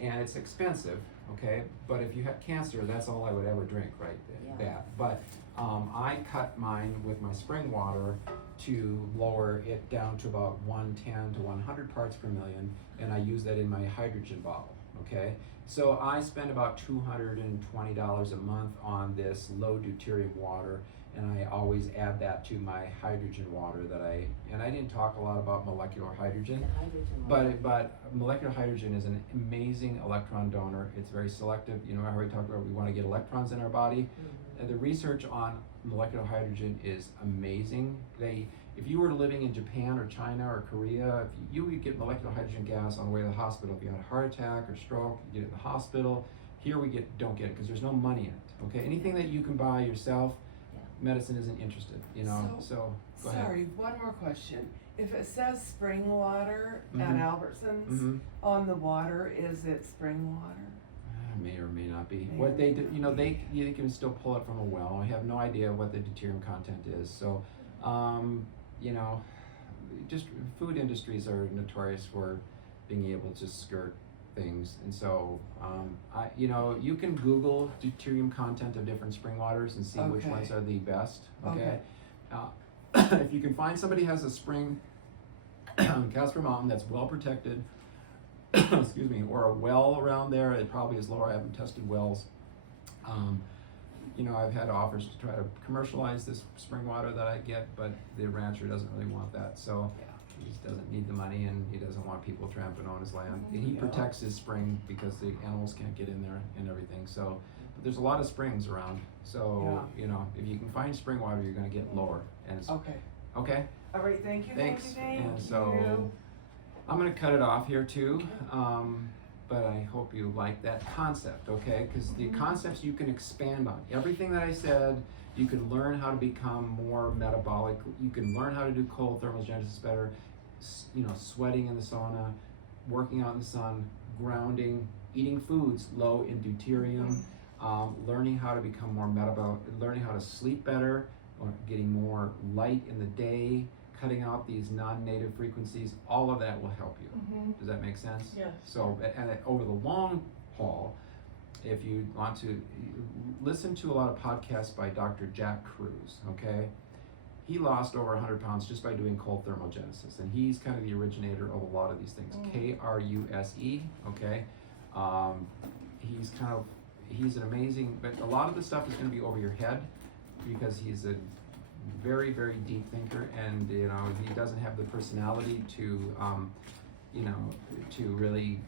and it's expensive, okay, but if you have cancer, that's all I would ever drink, right? That. But I cut mine with my spring water to lower it down to about 110 to 100 parts per million, and I use that in my hydrogen bottle, okay? So I spend about $220 a month on this low deuterium water, and I always add that to my hydrogen water and I didn't talk a lot about molecular hydrogen, but molecular hydrogen is an amazing electron donor. It's very selective. I already talked about, we want to get electrons in our body. And the research on molecular hydrogen is amazing. If you were living in Japan or China or Korea, if you would get molecular hydrogen gas on the way to the hospital. If you had a heart attack or stroke, you get it in the hospital. Here don't get it because there's no money in it. Okay, anything that you can buy yourself, medicine isn't interested. So go ahead. Sorry, one more question. If it says spring water at Albertsons on the water, is it spring water? May or may not be. What they do, you can still pull it from a well. I have no idea what the deuterium content is. So, just food industries are notorious for being able to skirt things, and so you can Google deuterium content of different spring waters and see which ones are the best. Okay. If you can find somebody who has a spring on Casper Mountain that's well protected, excuse me, or a well around there, it probably is lower. I haven't tested wells. I've had offers to try to commercialize this spring water that I get, but the rancher doesn't really want that. So he just doesn't need the money, and he doesn't want people trampling on his land. And he protects his spring because the animals can't get in there and everything. So, but there's a lot of springs around. So, if you can find spring water, you're going to get lower. And it's, Okay. Okay. All right, thank you. Thanks. Thank you. And so I'm going to cut it off here too. But I hope you like that concept, okay? Because the concepts you can expand on. Everything that I said, you can learn how to become more metabolic. You can learn how to do cold thermogenesis better. Sweating in the sauna, working out in the sun, grounding, eating foods low in deuterium, learning how to become more metabolic, learning how to sleep better, or getting more light in the day, cutting out these non-native frequencies. All of that will help you. Does that make sense? Yes. So, and over the long haul, if you want to listen to a lot of podcasts by Dr. Jack Kruse, okay? He lost over 100 pounds just by doing cold thermogenesis, and he's kind of the originator of a lot of these things. Kruse, okay? He's an amazing, but a lot of the stuff is going to be over your head because he's a very, very deep thinker, and you know, he doesn't have the personality to, you know, to really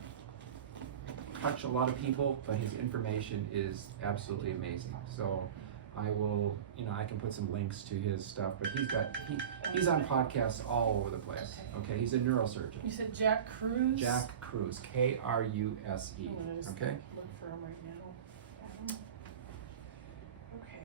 touch a lot of people, but his information is absolutely amazing. So I will, you know, I can put some links to his stuff, but he's on podcasts all over the place. Okay, he's a neurosurgeon. You said Jack Cruz? Jack Cruz, Kruse. I'm gonna just Okay. look for him right now.